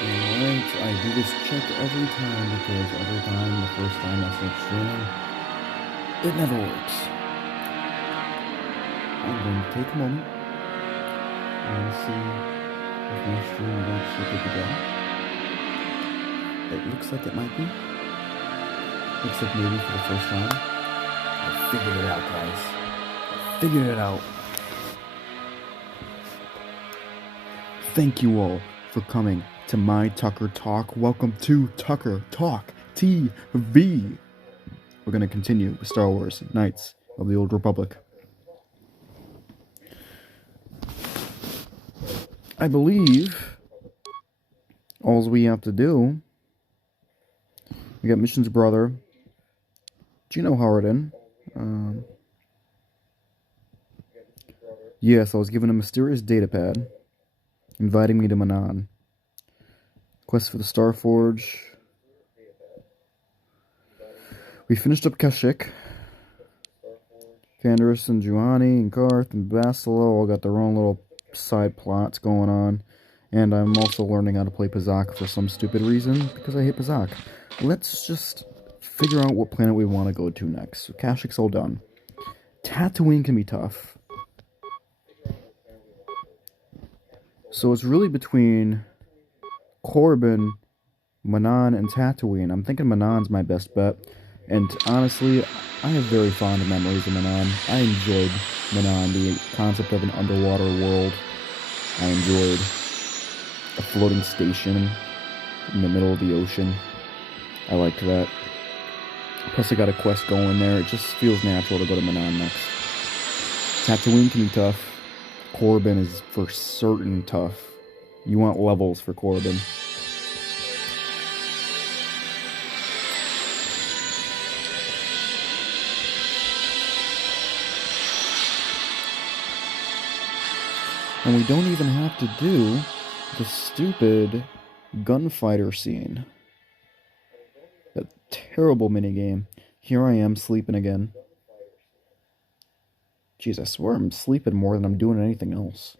Alright, I do this check every time because every time, the first time I start streaming, it never works. I'm going to take a moment and see if my stream is actually good to go. It looks like it might be. Looks like maybe for the first time. I figured it out, guys. I figured it out. Thank you all for coming to my Tucker Talk. Welcome to Tucker Talk TV. We're going to continue with Star Wars Knights of the Old Republic. I believe all we have to do, we got Mission's brother, Gino Howardin. Yes, I was given a mysterious datapad inviting me to Manan. Quest for the Starforge. We finished up Kashyyyk. Candace and Juhani and Garth and Basilo all got their own little side plots going on. And I'm also learning how to play Pazak for some stupid reason, because I hate Pazak. Let's just figure out what planet we want to go to next. So Kashyyyk's all done. Tatooine can be tough. So it's really between Korriban, Manan, and Tatooine. I'm thinking Manan's my best bet. And honestly, I have very fond memories of Manan. I enjoyed Manan, the concept of an underwater world. I enjoyed a floating station in the middle of the ocean. I liked that. Plus I got a quest going there. It just feels natural to go to Manan next. Tatooine can be tough. Korriban is for certain tough. You want levels for Korriban. And we don't even have to do the stupid gunfighter scene. That terrible minigame. Here I am sleeping again. Jeez, I swear I'm sleeping more than I'm doing anything else.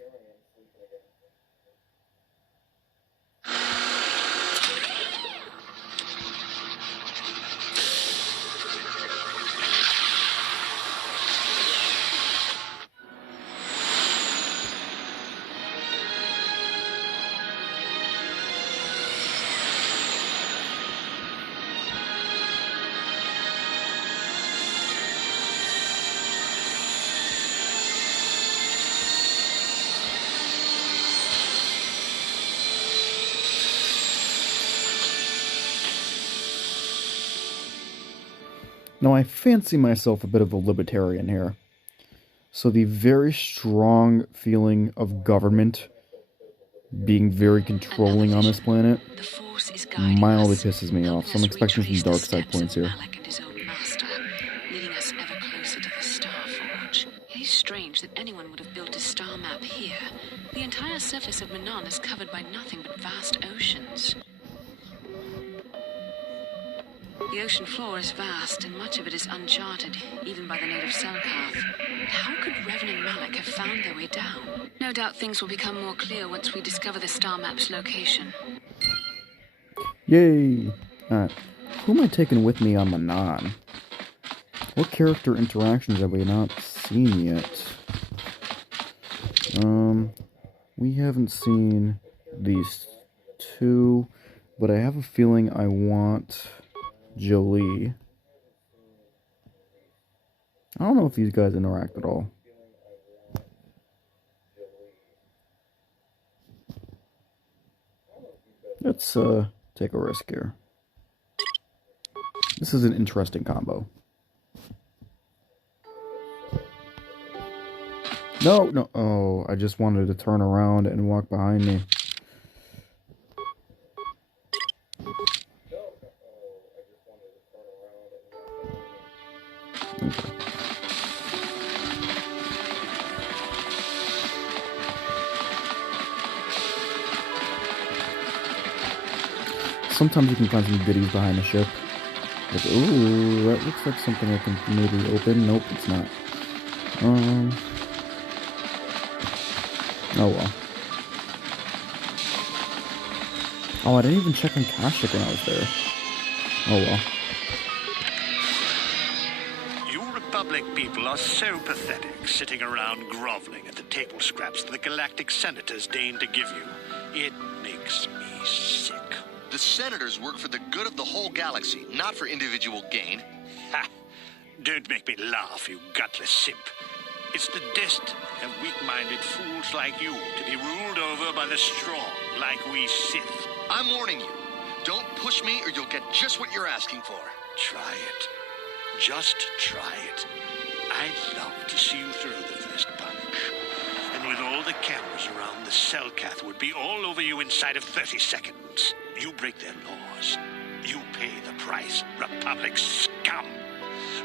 Now, I fancy myself a bit of a libertarian here. So the very strong feeling of government being very controlling on this planet mildly pisses me off. So I'm expecting some dark side points here. Leading us ever closer to the Starforge. It is strange that anyone would have built a star map here. The entire surface of Manan is covered by nothing but vast oceans. The ocean floor is vast, and much of it is uncharted, even by the native Selkath. But how could Revan and Malak have found their way down? No doubt things will become more clear once we discover the star map's location. Yay! Alright, who am I taking with me on Manan? What character interactions have we not seen yet? We haven't seen these two, but I have a feeling I want Jolie. I don't know if these guys interact at all. Let's take a risk here. This is an interesting combo. No. Oh, I just wanted to turn around and walk behind me. Okay. Sometimes you can find some goodies behind the ship. Like, ooh, that looks like something I can maybe open. Nope, it's not. Oh well. Oh, I didn't even check on Kashyyyk when I was there. Oh well. You Republic people are so pathetic, sitting around groveling at the table scraps the galactic senators deign to give you. It makes me sick. The senators work for the good of the whole galaxy, not for individual gain. Ha! Don't make me laugh, you gutless simp. It's the destiny of weak-minded fools like you to be ruled over by the strong, like we Sith. I'm warning you. Don't push me or you'll get just what you're asking for. Try it. Just try it. I'd love to see you throw the first punch. And with all the cameras around, the Selkath would be all over you inside of 30 seconds. You break their laws. You pay the price, Republic scum.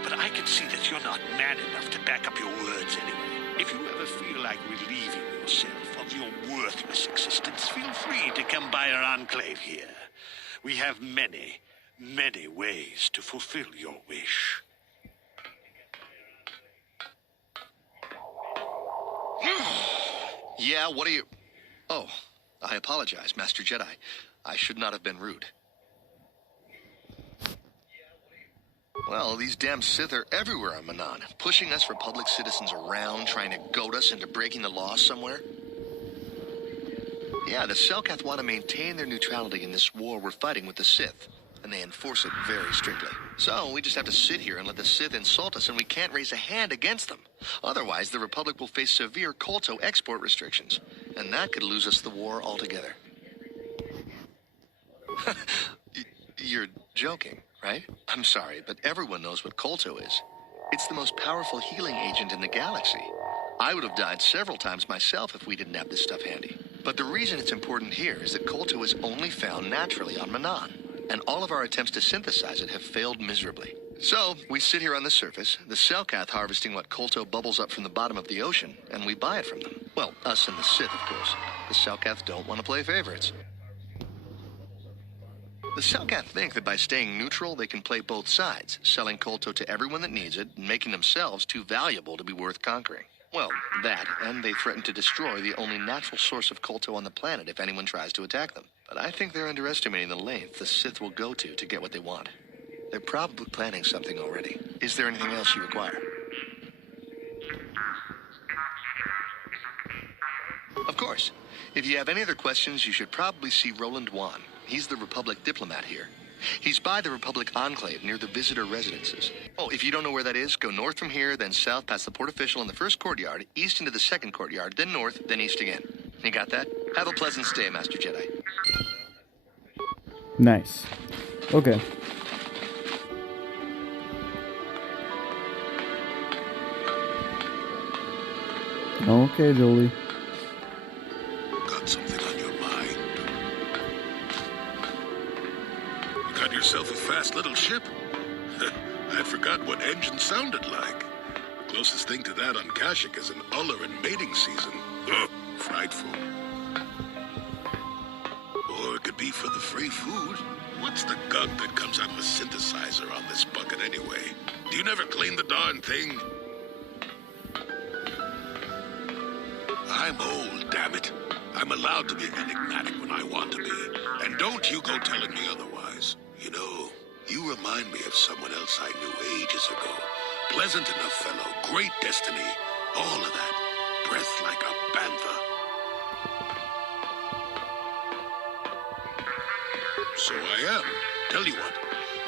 But I can see that you're not man enough to back up your words anyway. If you ever feel like relieving yourself of your worthless existence, feel free to come by our enclave here. We have many, many ways to fulfill your wish. Yeah, what are you... Oh, I apologize, Master Jedi. I should not have been rude. Well, these damn Sith are everywhere on Manan, pushing us Republic citizens around, trying to goad us into breaking the law somewhere. Yeah, the Selkath want to maintain their neutrality in this war we're fighting with the Sith, and they enforce it very strictly. So we just have to sit here and let the Sith insult us, and we can't raise a hand against them. Otherwise, the Republic will face severe Kolto export restrictions, and that could lose us the war altogether. You're joking, right? I'm sorry, but everyone knows what Kolto is. It's the most powerful healing agent in the galaxy. I would have died several times myself if we didn't have this stuff handy. But the reason it's important here is that Kolto is only found naturally on Manan, and all of our attempts to synthesize it have failed miserably. So, we sit here on the surface, the Selkath harvesting what Kolto bubbles up from the bottom of the ocean, and we buy it from them. Well, us and the Sith, of course. The Selkath don't want to play favorites. The Selkath think that by staying neutral, they can play both sides, selling Kolto to everyone that needs it, and making themselves too valuable to be worth conquering. Well, that, and they threaten to destroy the only natural source of Kolto on the planet if anyone tries to attack them. But I think they're underestimating the length the Sith will go to get what they want. They're probably planning something already. Is there anything else you require? Of course. If you have any other questions, you should probably see Roland Wan. He's the Republic diplomat here. He's by the Republic Enclave near the visitor residences. Oh, if you don't know where that is, go north from here, then south past the port official in the first courtyard, east into the second courtyard, then north, then east again. You got that? Have a pleasant stay, Master Jedi. Nice. Okay. Okay, Jolie. Got something on your mind? You got yourself a fast little ship? I'd forgot what engine sounded like. The closest thing to that on Kashyyyk is an uller in mating season. Ugh, frightful. Or it could be for the free food. What's the gunk that comes out of a synthesizer on this bucket anyway? Do you never clean the darn thing? I'm old, damn it. I'm allowed to be enigmatic when I want to be. And don't you go telling me otherwise. You know, you remind me of someone else I knew ages ago. Pleasant enough fellow, great destiny, all of that. Breath like a panther. So I am. Tell you what,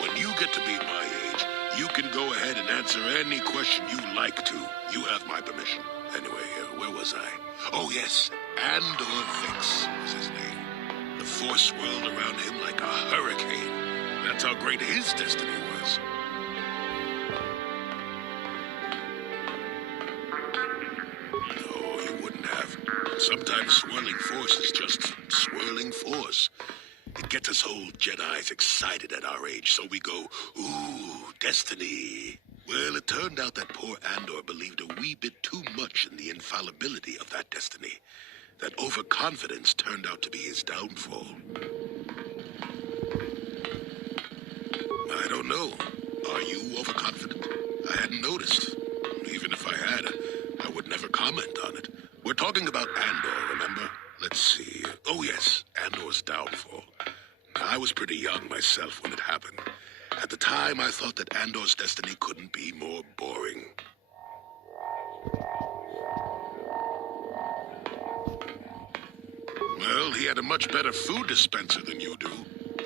when you get to be my age, you can go ahead and answer any question you like to. You have my permission. Anyway, where was I? Oh, yes, Andor Vix was his name. The Force swirled around him like a hurricane. That's how great his destiny was. No, he wouldn't have. Sometimes swirling force is just swirling force. It gets us old Jedis excited at our age, so we go, ooh, destiny. Well, it turned out that poor Andor believed a wee bit too much in the infallibility of that destiny. That overconfidence turned out to be his downfall. I don't know. Are you overconfident? I hadn't noticed. Even if I had, I would never comment on it. We're talking about Andor, remember? Let's see. Oh, yes, Andor's downfall. I was pretty young myself when it happened. At the time, I thought that Andor's destiny couldn't be more boring. Well, he had a much better food dispenser than you do.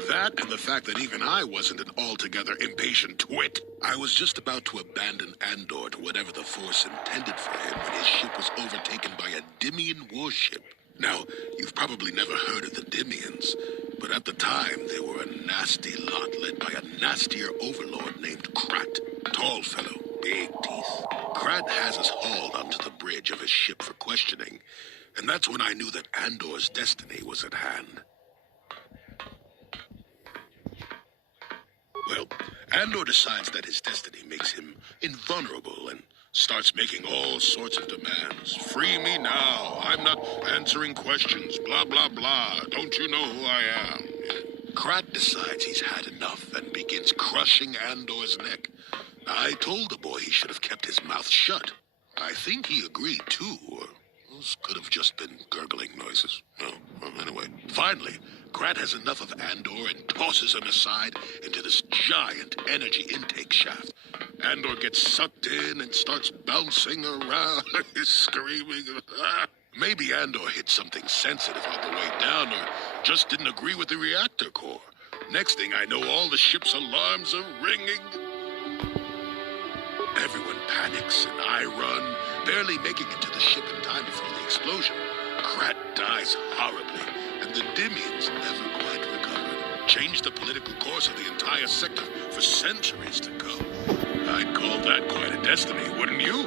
That and the fact that even I wasn't an altogether impatient twit. I was just about to abandon Andor to whatever the Force intended for him when his ship was overtaken by a Dimian warship. Now, you've probably never heard of the Dimians, but at the time they were a nasty lot led by a nastier overlord named Krat. Tall fellow, big teeth. Krat has us hauled onto the bridge of his ship for questioning, and that's when I knew that Andor's destiny was at hand. Well, Andor decides that his destiny makes him invulnerable and starts making all sorts of demands. Free me now. I'm not answering questions. Blah, blah, blah. Don't you know who I am? Krat decides he's had enough and begins crushing Andor's neck. I told the boy he should have kept his mouth shut. I think he agreed, too, or those could have just been gurgling noises. No, well, anyway. Finally, Krat has enough of Andor and tosses him aside into this giant energy intake shaft. Andor gets sucked in and starts bouncing around, screaming. Maybe Andor hit something sensitive on the way down, or just didn't agree with the reactor core. Next thing I know, all the ship's alarms are ringing. Everyone panics, and I run, barely making it to the ship in time before the explosion. Krat dies horribly, and the Dimians never quite recovered. Changed the political course of the entire sector for centuries to come. I'd call that quite a destiny, wouldn't you?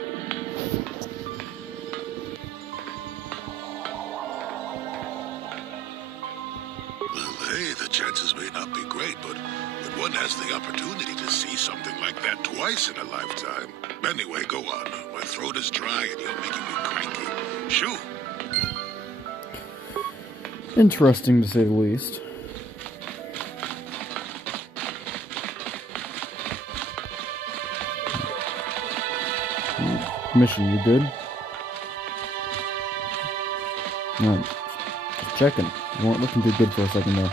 Well, hey, the chances may not be great, but when one has the opportunity to see something like that twice in a lifetime. Anyway, go on. My throat is dry and you're making me cranky. Shoo! Interesting, to say the least. Mission, you good? No, just checking. You weren't looking too good for a second there.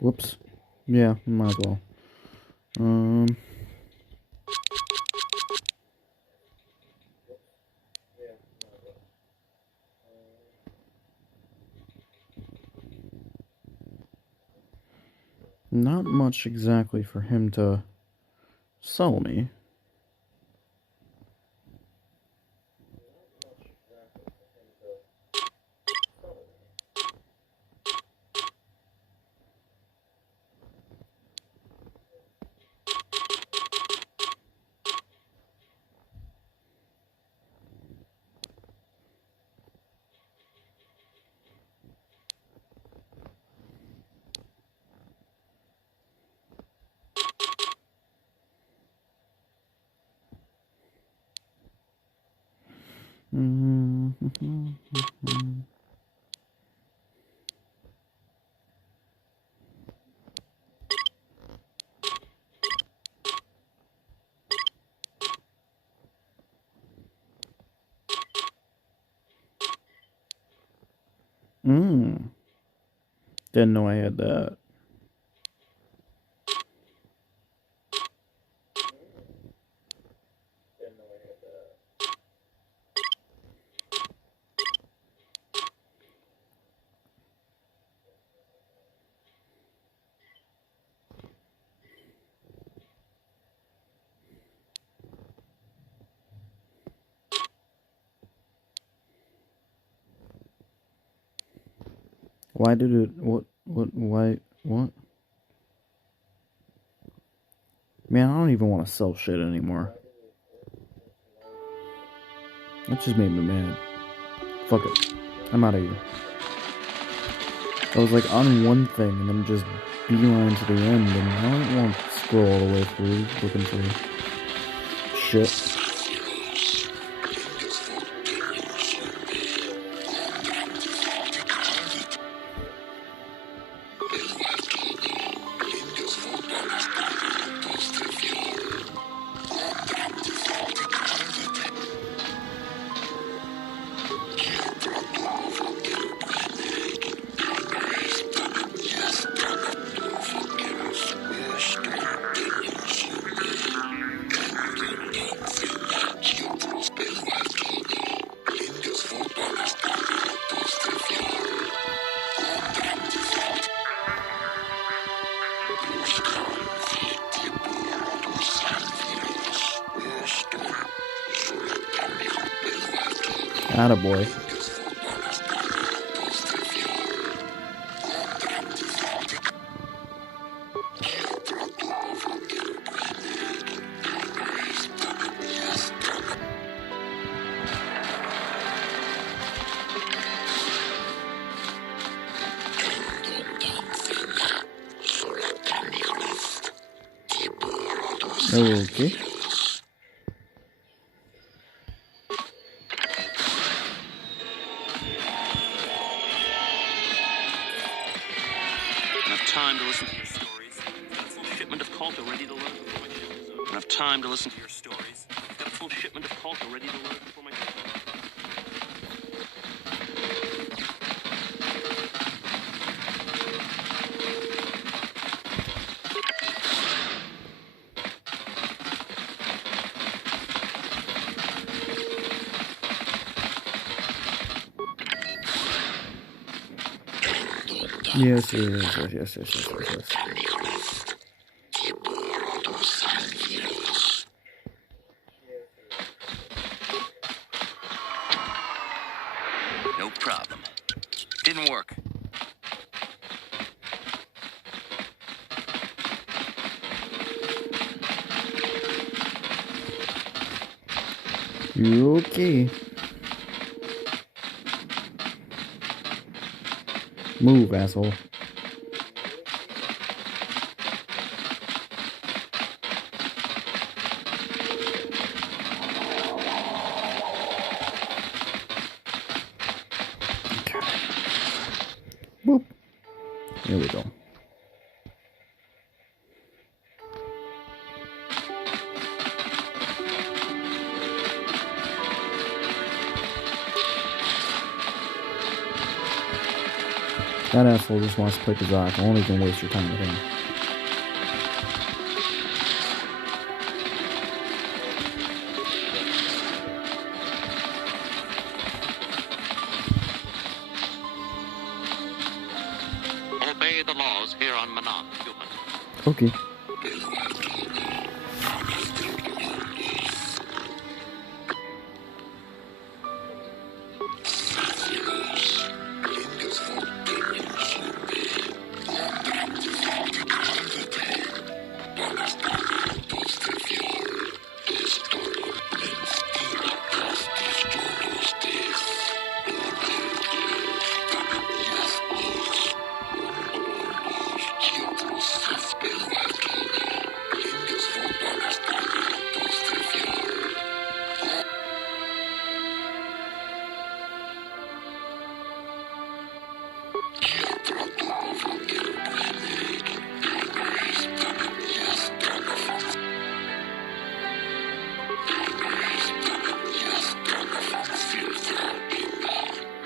Whoops. Yeah, might as well. Not much exactly for him to sell me. Didn't know I had that. Why did it... why... what? Man, I don't even want to sell shit anymore. That just made me mad. Fuck it. I'm out of here. I was like on one thing and then just beeline to the end, and I don't want to scroll all the way through looking for shit. Attaboy. Okay. Time to listen to your stories. Got a full shipment of Calta ready to load before my ship is over. Enough time to listen to your stories. Got a full shipment of Calta ready to load before my ship is over. Yes. No problem. Didn't work. You okay? Move, asshole. Boop. Here we go. That asshole just wants to play Kazakh. I won't even waste your time with him. Obey the laws here on Manan, human. Okay.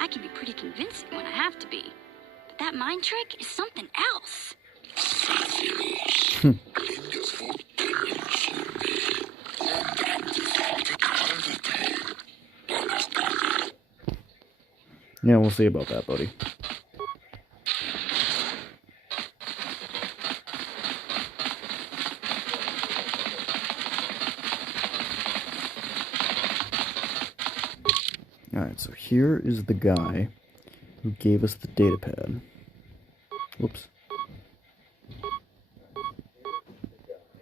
I can be pretty convincing when I have to be. But that mind trick is something else. Yeah, we'll see about that, buddy. Alright, so here is the guy who gave us the data pad. Whoops.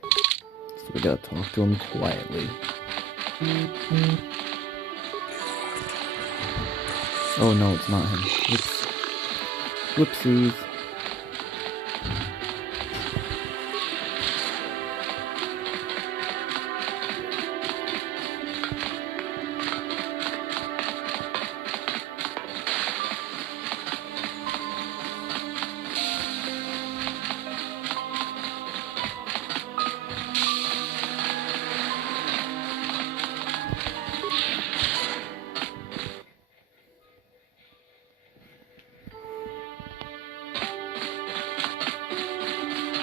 So we gotta talk to him quietly. Oh no, it's not him. Whoops. Whoopsies.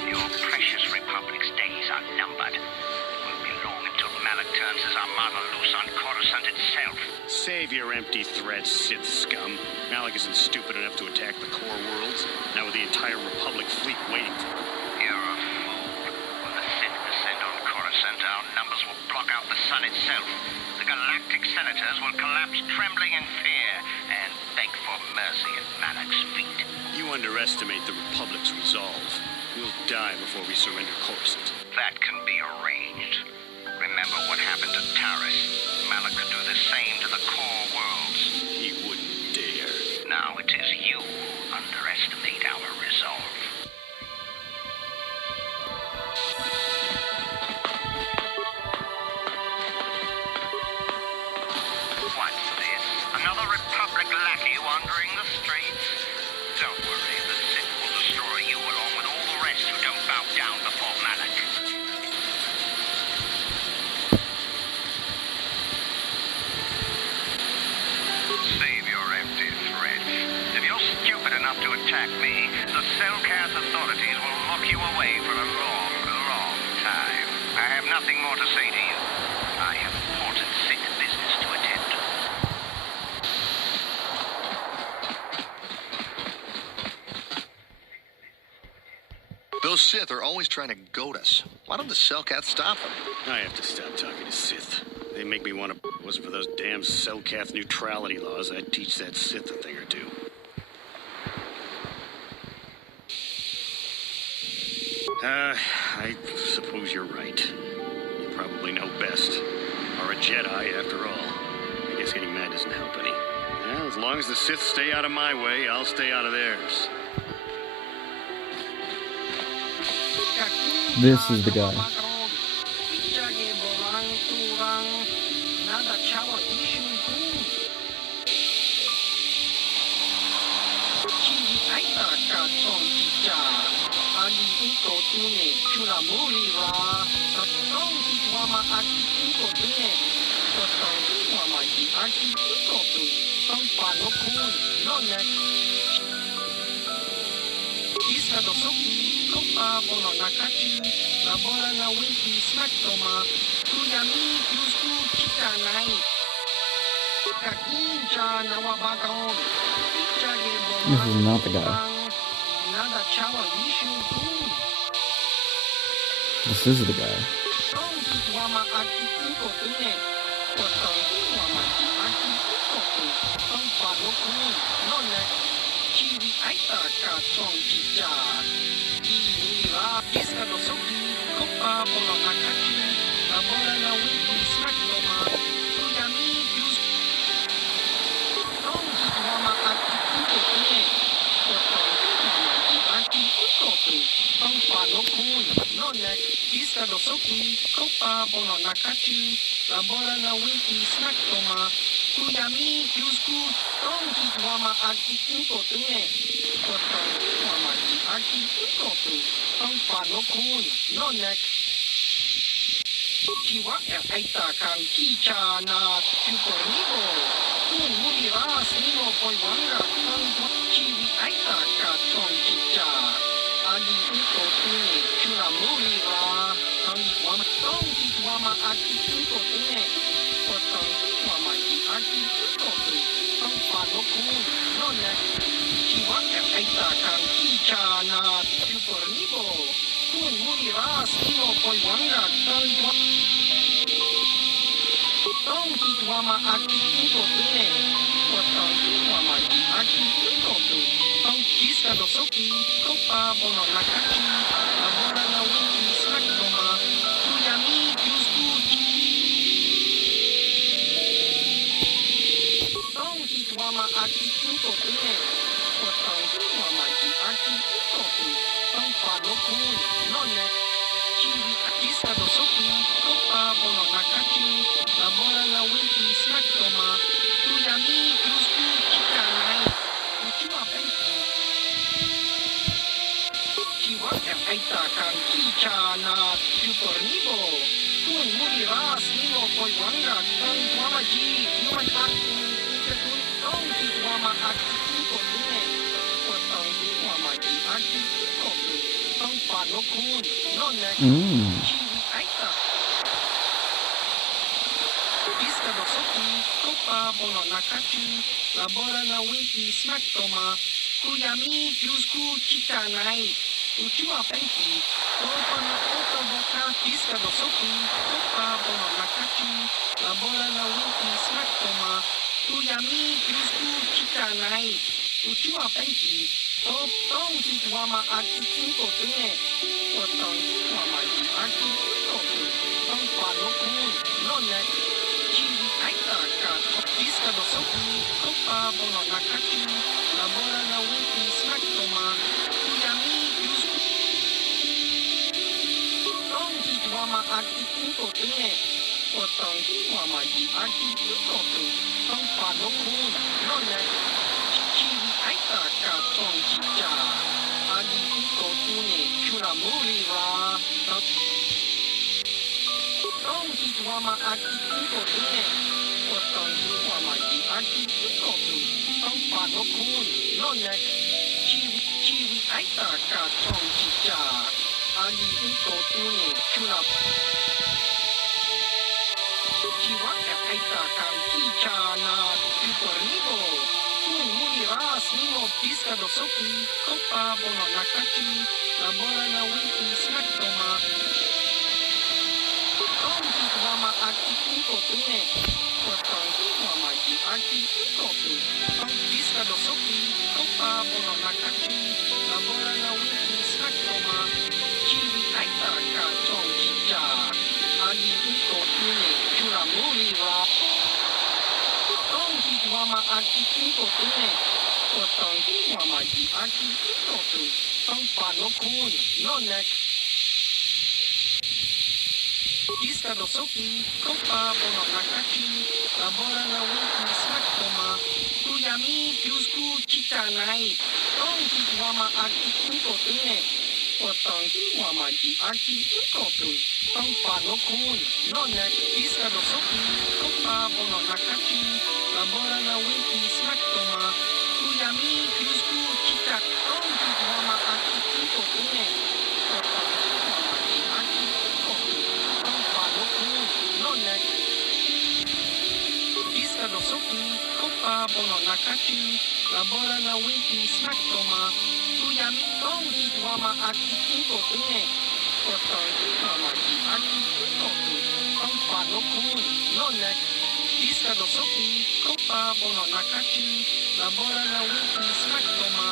Your precious Republic's days are numbered. Won't be long until Malak turns his armada loose on Coruscant itself. Save your empty threats, Sith scum. Malak isn't stupid enough to attack the core worlds, now with the entire Republic fleet waiting for him. You're a fool. When the Sith descend on Coruscant, our numbers will block out the sun itself. The galactic senators will collapse trembling in fear and beg for mercy at Malak's feet. You underestimate the Republic's resolve. We'll die before we surrender Coruscant. That can be arranged. Remember what happened to Taris. Malak could do the same to the core worlds. He wouldn't dare. Now it is you who underestimate our resolve. What's this? Another Republic lackey wandering the streets? Don't worry, the Sith will destroy you along with all the rest who don't bow down before Malak. Save your empty threats. If you're stupid enough to attack me, the Selkath authorities will lock you away for a long, long time. I have nothing more to say to you. I have important Sith business to attend to. Those Sith are always trying to goad us. Why don't the Selkath stop them? I have to stop talking to Sith. They make me want to... If it wasn't for those damn Selkath neutrality laws, I'd teach that Sith a thing or two. I suppose you're right. You probably know best. Are a Jedi, after all. I guess getting mad doesn't help any. Well, as long as the Sith stay out of my way, I'll stay out of theirs. This is the guy. This is not the guy. This is the guy. wama aki inko tune. Potang wama ki aki inko tu. Tong pa no kun no ne. Chiwi akiska do soki. Kopa bono nakachi. Labora na winki snack toma. Tuyami krusku kikanai. Uchiwa penki. Chiwa aita kan kichana. Tupornibo. Kun muri ras nimo koi wanga. Tong wama ji. Yuan aku. Ikatun tong ki wama aki inko tune. Potang wama ki aki inko tu. Tong pa no kun no ne. Chiwi aita. Iska do soki, kopa bono nakachi, labora na winki snack toma, kuyami kyusku kitanai, uchiwa penki, kopa na koto boka, iska do soki, kopa bono nakachi, labora na winki snack toma, kuyami kyusku kitanai, uchiwa penki, top tong hitwama aki inko tune, potong hitwama ki aki inko tu, tong pa no kun, no ne. Chiwi aita ka iska do soki, kopa bono nakachi, labora na winki snack toma, kuyami yusku. Tong hitwama aki inko tune, potong hitwama ki aki inko tu, tong pa no kun, no ne. Chiwi aita ka tong hija, agi inko tune, kura muri ra, tong hitwama aki inko tune. Potong hitwama ki aki inko tu. Tong pa no kun no ne. Chiwi aita ka tong hija. Agi inko tune kura. Chiwa aita kan kichana. Tupornibo. Kun muri ras nimo iska do soki. Kopa bono nakachi. Labora na winki snack toma. Tong hitwama aki inko tune. Potong hitwama ki aki inko tu. Tong iska do soki. Kopa bono nakachi. Labora na winki snack toma. Chiwi aita ka tong hija. Agi inko tune. Kura muri ra. Tong hitwama aki inko tune. Potong hitwama ki aki inko tu. Tong pa no kun no ne. Iska do soki, kopa bono nakachi, labora na winki snack toma, kuyami kyusku kitanai, tong hitwama aki inko tune, potong hitwama ki aki inko tu, tong pa no kun, no ne. Iska do soki, kopa bono nakachi, labora na winki snack toma, kuyami kyusku kita, tong hitwama aki inko tune, potong hitwama ki aki inko tu. Iska do soki, kopa bono nakachi, labora na winki snack toma, kuyami tong hitwama aki inko tune, potong hitwama ki aki inko tu, tong pa no kun, no ne. Iska do soki, kopa bono nakachi, labora na winki snack toma,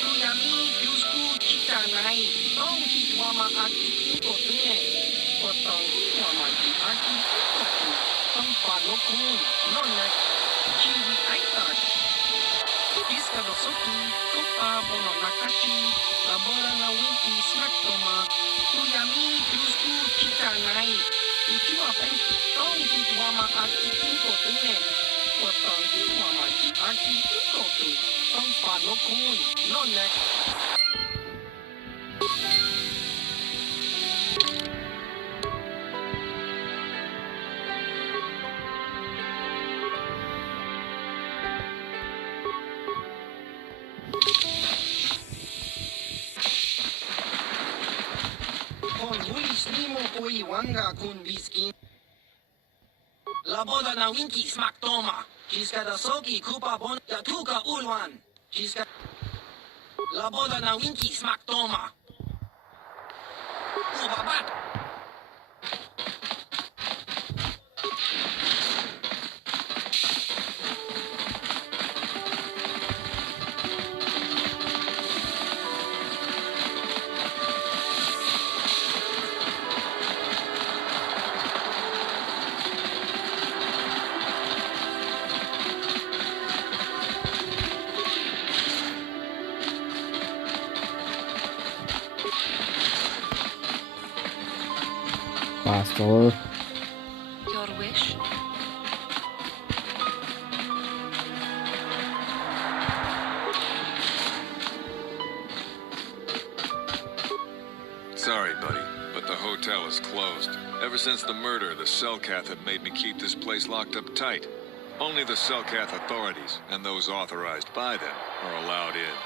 kuyami kyusku kitanai, tong hitwama aki inko tune. Potong hitwama ki aki inko tu. Tong pa no kun no ne. Chiwi aita. Iska do soki. Kopa bono nakachi. Labora na winki snack toma. Kuyami kyusku kitanai. Uchiwa penki. Tong hitwama aki inko tune. Potong hitwama ki aki inko tu. Tong pa no kun no ne. Wanga kun biskin. Laboda na winki smak toma. Chiska da soki kupa bon ya tuka ulwan. Chiska. Laboda na winki smak toma. Ubabat. fella. Your wish? Sorry, buddy, but the hotel is closed. Ever since the murder, the Selkath have made me keep this place locked up tight. Only the Selkath authorities, and those authorized by them, are allowed in.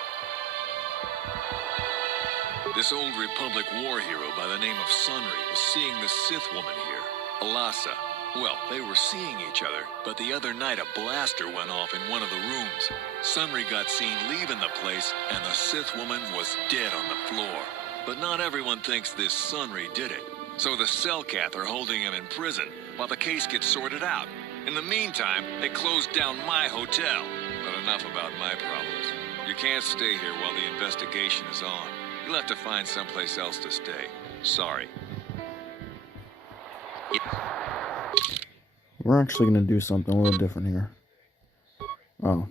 This old Republic war hero by the name of Sunry was seeing the Sith woman here, Alasa. Well, they were seeing each other, but the other night a blaster went off in one of the rooms. Sunry got seen leaving the place, and the Sith woman was dead on the floor. But not everyone thinks this Sunry did it. So the Selkath are holding him in prison while the case gets sorted out. In the meantime, they closed down my hotel. But enough about my problems. You can't stay here while the investigation is on. You'll have to find someplace else to stay. Sorry. We're actually going to do something a little different here. Oh,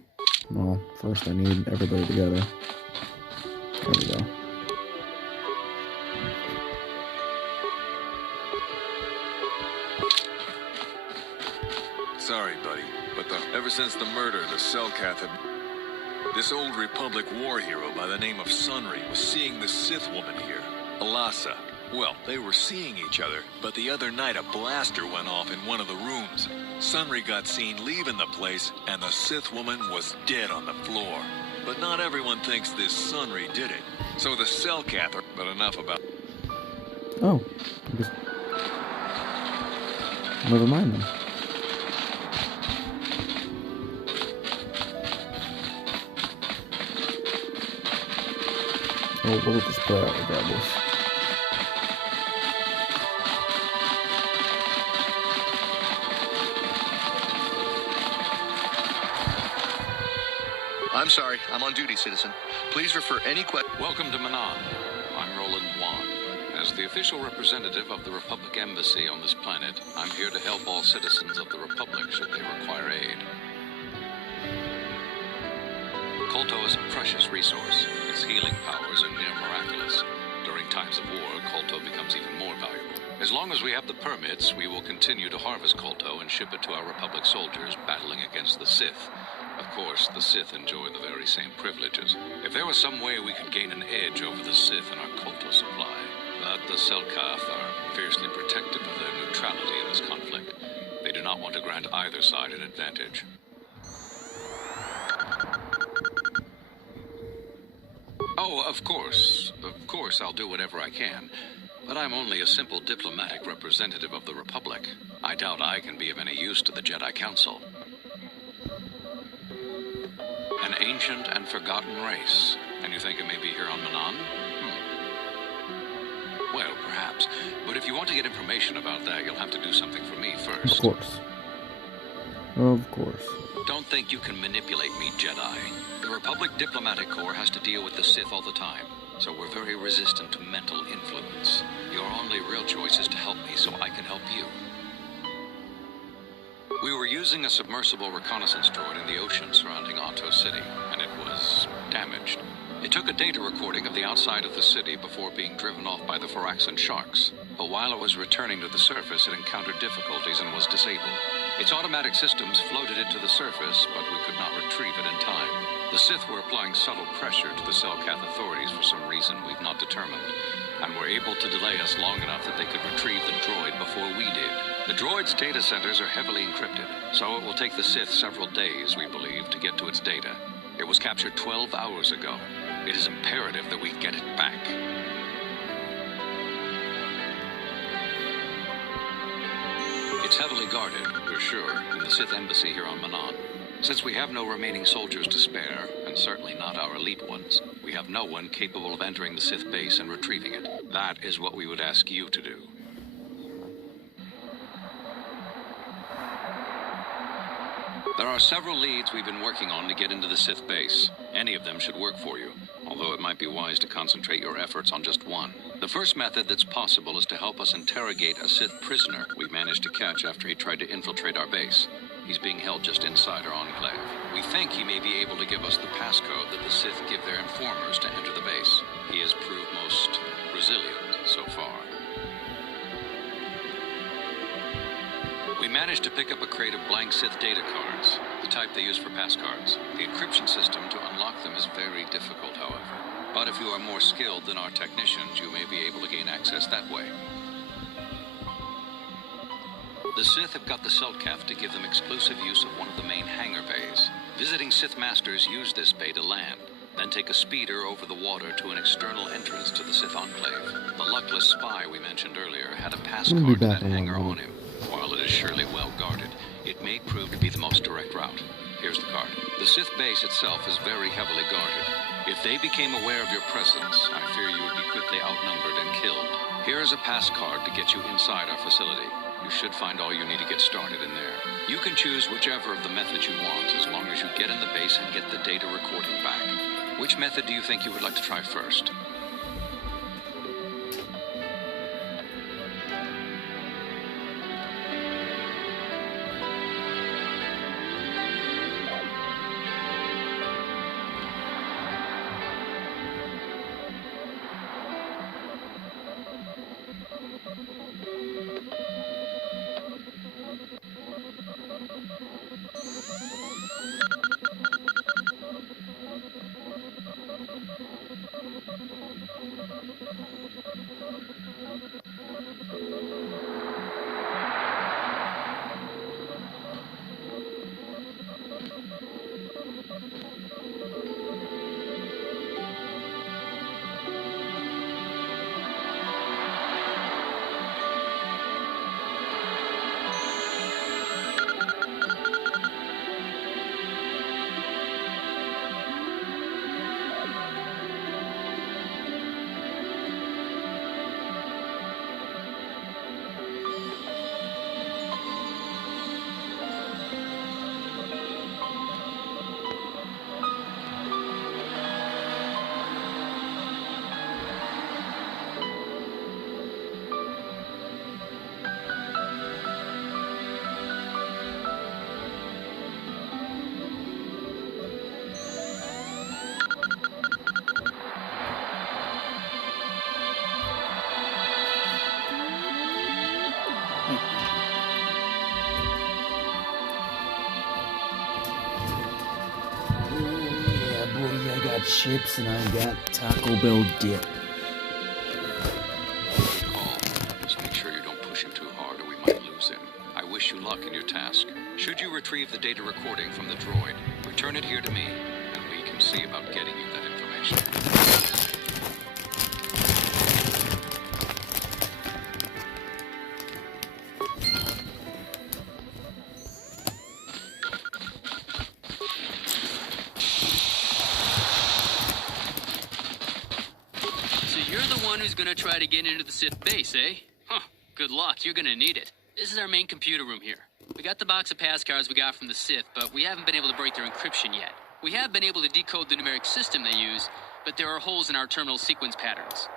well, first I need everybody together. There we go. Sorry, buddy, but ever since the murder, the Selkath have... This old Republic war hero by the name of Sunry was seeing the Sith woman here, Alasa. Well, they were seeing each other, but the other night a blaster went off in one of the rooms. Sunry got seen leaving the place, and the Sith woman was dead on the floor. But not everyone thinks this Sunry did it. So the Selkath are... But enough about... Oh, I guess... Never mind then. Oh, we'll just play out regardless. I'm sorry, I'm on duty, citizen. Please refer any Welcome to Manan. I'm Roland Wan. As the official representative of the Republic Embassy on this planet, I'm here to help all citizens of the Republic should they require aid. Kolto is a precious resource. Its healing powers are near miraculous. During times of war, Kolto becomes even more valuable. As long as we have the permits, we will continue to harvest Kolto and ship it to our Republic soldiers battling against the Sith. Of course, the Sith enjoy the very same privileges. If there was some way we could gain an edge over the Sith in our Kolto supply, but the Selkath are fiercely protective of their neutrality in this conflict. They do not want to grant either side an advantage. Oh, of course, I'll do whatever I can. But I'm only a simple diplomatic representative of the Republic. I doubt I can be of any use to the Jedi Council. An ancient and forgotten race. And you think it may be here on Manan? Well, perhaps. But if you want to get information about that, you'll have to do something for me first. Of course. Of course. Don't think you can manipulate me, Jedi. The Republic Diplomatic Corps has to deal with the Sith all the time, so we're very resistant to mental influence. Your only real choice is to help me so I can help you. We were using a submersible reconnaissance droid in the ocean surrounding Otto City, and it was damaged. It took a data recording of the outside of the city before being driven off by the Phyraxan sharks. But while it was returning to the surface, it encountered difficulties and was disabled. Its automatic systems floated it to the surface, but we could not retrieve it in time. The Sith were applying subtle pressure to the Selkath authorities for some reason we've not determined, and were able to delay us long enough that they could retrieve the droid before we did. The droid's data centers are heavily encrypted, so it will take the Sith several days, we believe, to get to its data. It was captured 12 hours ago. It is imperative that we get it back. It's heavily guarded, we're sure, in the Sith embassy here on Manan. Since we have no remaining soldiers to spare, and certainly not our elite ones, we have no one capable of entering the Sith base and retrieving it. That is what we would ask you to do. There are several leads we've been working on to get into the Sith base. Any of them should work for you, although it might be wise to concentrate your efforts on just one. The first method that's possible is to help us interrogate a Sith prisoner we managed to catch after he tried to infiltrate our base. He's being held just inside our enclave. We think he may be able to give us the passcode that the Sith give their informers to enter the base. He has proved most resilient so far. managed to pick up a crate of blank Sith data cards, the type they use for pass cards. The encryption system to unlock them is very difficult, however. But if you are more skilled than our technicians, you may be able to gain access that way. The Sith have got the Selkath to give them exclusive use of one of the main hangar bays. Visiting Sith Masters use this bay to land, then take a speeder over the water to an external entrance to the Sith Enclave. The luckless spy we mentioned earlier had a pass card to that hangar on him. While it is surely well guarded, it may prove to be the most direct route. Here's the card. The Sith base itself is very heavily guarded. If they became aware of your presence, I fear you would be quickly outnumbered and killed. Here is a pass card to get you inside our facility. You should find all you need to get started in there. You can choose whichever of the methods you want, as long as you get in the base and get the data recording back. Which method do you think you would like to try first? Chips and I got Taco Bell dip. Just make sure you don't push him too hard or we might lose him. I wish you luck in your task. Should you retrieve the data recording from the droid, return it here to me, and we can see about getting you that information. Who's gonna try to get into the Sith base, eh? Huh, good luck, you're gonna need it. This is our main computer room here. We got the box of pass cards we got from the Sith, but we haven't been able to break their encryption yet. We have been able to decode the numeric system they use, but there are holes in our terminal sequence patterns.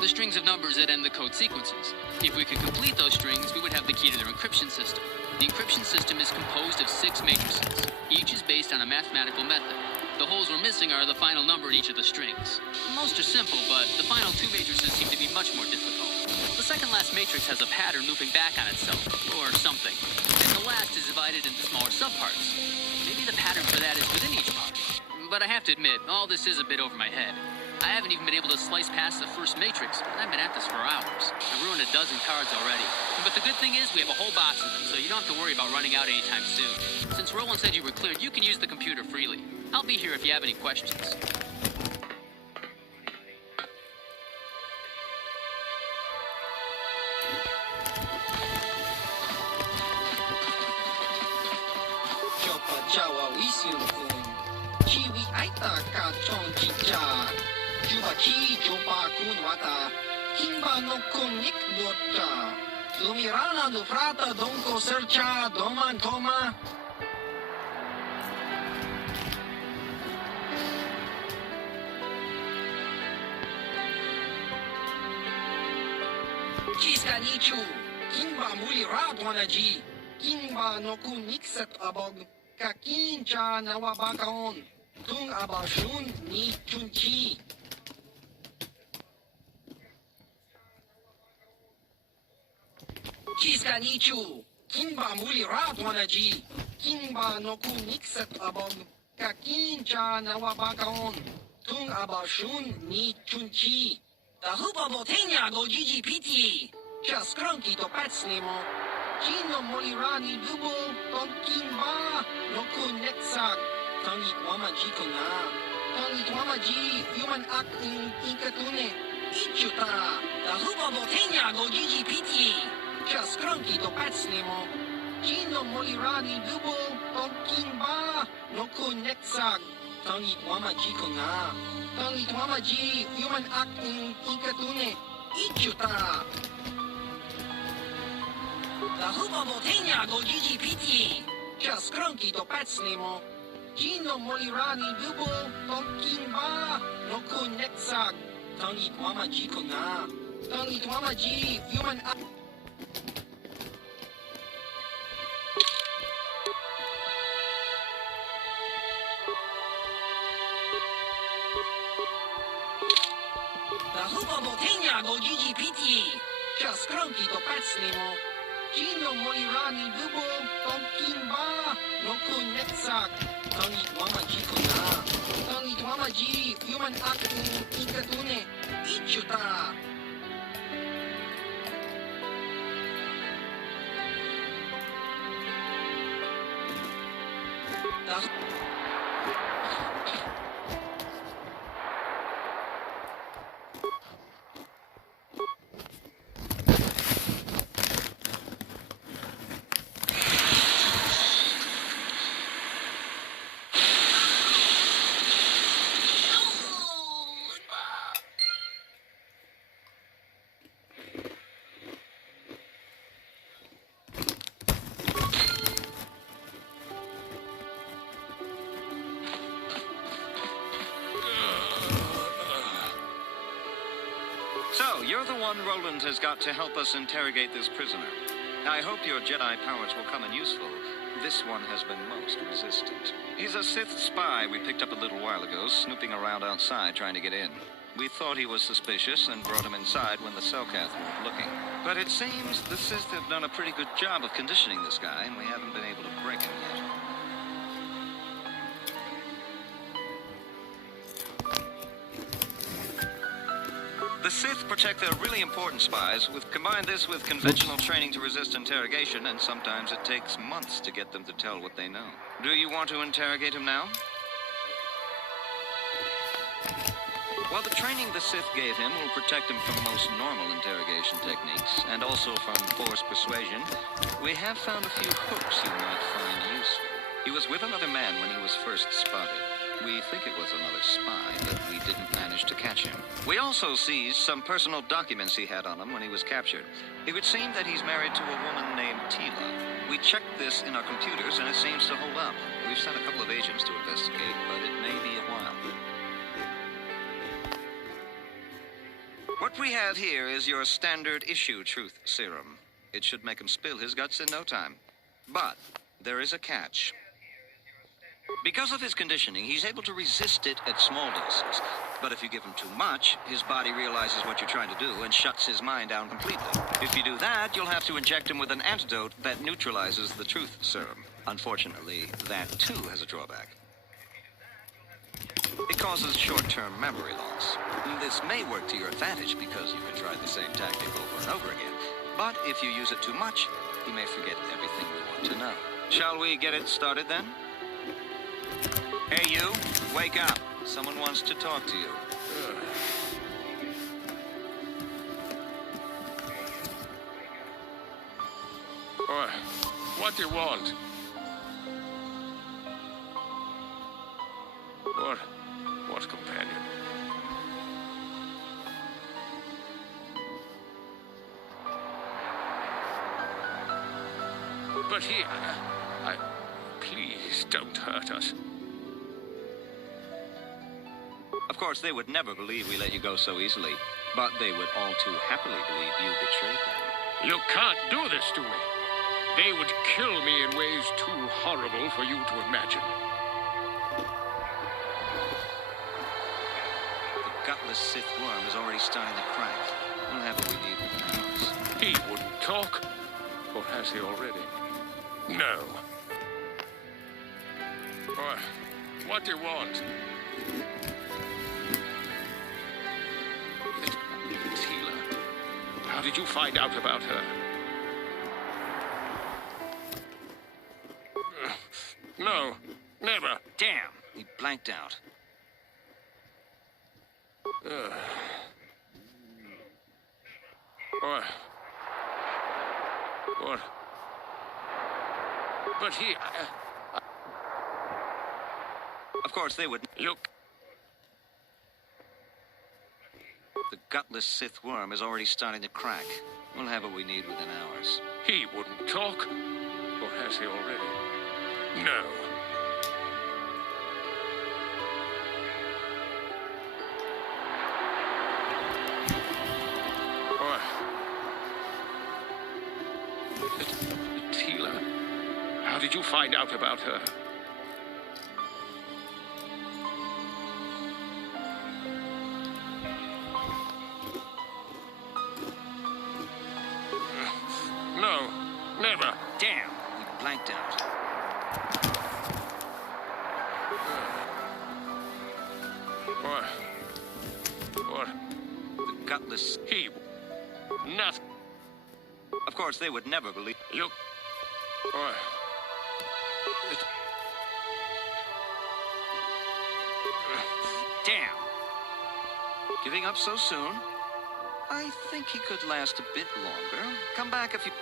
The strings of numbers that end the code sequences. If we could complete those strings, we would have the key to their encryption system. The encryption system is composed of 6 matrices. Each is based on a mathematical method. The holes we're missing are the final number in each of the strings. Most are simple, but the final 2 matrices seem to be much more difficult. The second last matrix has a pattern looping back on itself, or something. And the last is divided into smaller subparts. Maybe the pattern for that is within each part. But I have to admit, all this is a bit over my head. I haven't even been able to slice past the first matrix, and I've been at this for hours. I've ruined a dozen cards already. But the good thing is we have a whole box of them, so you don't have to worry about running out anytime soon. Since Roland said you were cleared, you can use the computer freely. I'll be here if you have any questions. Kiska nichu, kimba muli radwanaji, kimba noku nixet abog, kakincha nawabakaon, tung abashun ni chunchi. Kiska nichu. Kimba muli rat wanaji. Kimba no ku nixet abog. Kakincha nawabakaon. Tung abashun ni chunchi. The hupa botenya go gigi piti. Just crunky to patslimo. Chino molirani dubo. Ton kimba no ku nexak. Tangi wamaji kuna. Tangi wamaji human act in inkatune. Ichuta. The hupa botenya go gigi piti. Just crunky to patslimo. Chino molirani dubo. Ton kimba no ku nexak. Tangi wamaji kuna. Tangi wamaji human act in inkatune. Ichuta. The hupa botenya go gigi piti. Just crunky to patslimo. Chino molirani dubo. Ton kimba no ku nexak. Tangi wamaji kuna. Tangi wamaji human act. The hupa botenya go gigi piti. Just crunky to patslimo. Chino molirani dubo. Ton kimba no ku nexak. Tangi wamaji kuna. Tangi wamaji human act in inkatune. Ichuta. The So, you're the one Roland has got to help us interrogate this prisoner. I hope your Jedi powers will come in useful. This one has been most resistant. He's a Sith spy we picked up a little while ago, snooping around outside trying to get in. We thought he was suspicious and brought him inside when the Selkath weren't looking. But it seems the Sith have done a pretty good job of conditioning this guy, and we haven't been able to break him yet. The Sith protect their really important spies. We've combined this with conventional training to resist interrogation, and sometimes it takes months to get them to tell what they know. Do you want to interrogate him now? Well, the training the Sith gave him will protect him from most normal interrogation techniques, and also from forced persuasion. We have found a few hooks you might find useful. He was with another man when he was first spotted. We think it was another spy, but we didn't manage to catch him. We also seized some personal documents he had on him when he was captured. It would seem that he's married to a woman named Tila. We checked this in our computers, and it seems to hold up. We've sent a couple of agents to investigate, but it may be a while. What we have here is your standard issue truth serum. It should make him spill his guts in no time. But there is a catch. Because of his conditioning, he's able to resist it at small doses. But if you give him too much, his body realizes what you're trying to do and shuts his mind down completely. If you do that, you'll have to inject him with an antidote that neutralizes the truth serum. Unfortunately, that too has a drawback. It causes short-term memory loss. This may work to your advantage because you can try the same tactic over and over again. But if you use it too much, you may forget everything we want to know. Shall we get it started then? Hey, you, wake up. Someone wants to talk to you. What do you want? What companion? But here, please don't hurt us. Of course, they would never believe we let you go so easily, but they would all too happily believe you betrayed them. You can't do this to me. They would kill me in ways too horrible for you to imagine. The gutless Sith worm is already starting to crack. We'll have what we need within hours. He wouldn't talk. has he already? No. What do you want? It's Healer. How did you find out about her? No, never. Damn, he blanked out. What? But he... Of course, they would... Look. The gutless Sith worm is already starting to crack. We'll have what we need within hours. He wouldn't talk. Or has he already? No. It's Healer. How did you find out about her? No, never. Damn, he blanked out. What? The gutless... He... Nothing. Of course, they would never believe... Look. Damn. Giving up so soon? I think he could last a bit longer. Come back if you...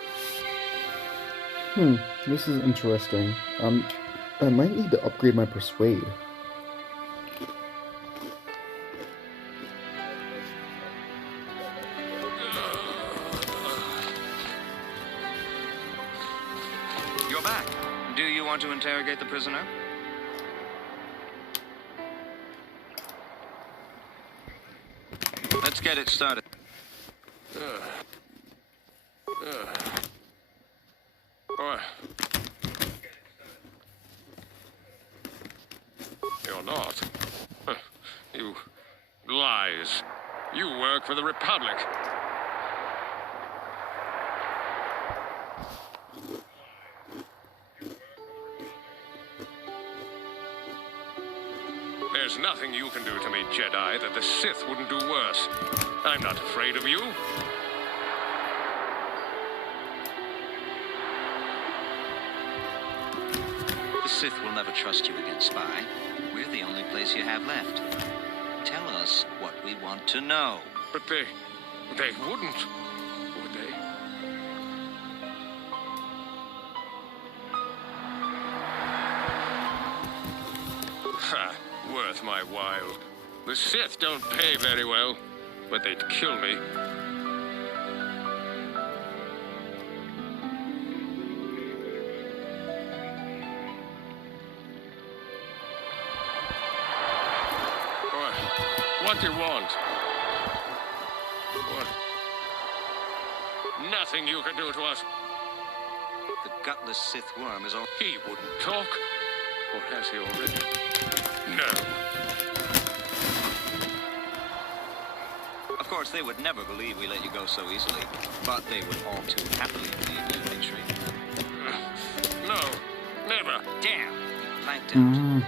This is interesting. I might need to upgrade my Persuade. You're back. Do you want to interrogate the prisoner? Let's get it started. You're not. You... lies. You work for the Republic. There's nothing you can do to me, Jedi, that the Sith wouldn't do worse. I'm not afraid of you. The Sith will never trust you again, Spy. We're the only place you have left. Tell us what we want to know. But they wouldn't, would they? Ha! Worth my while. The Sith don't pay very well, but they'd kill me. What do you want? What? Nothing you can do to us. The gutless Sith worm is all... He wouldn't talk. Or has he already? No. Of course, they would never believe we let you go so easily. But they would all too happily believe you retreat. No. Never. Damn. Blanked out.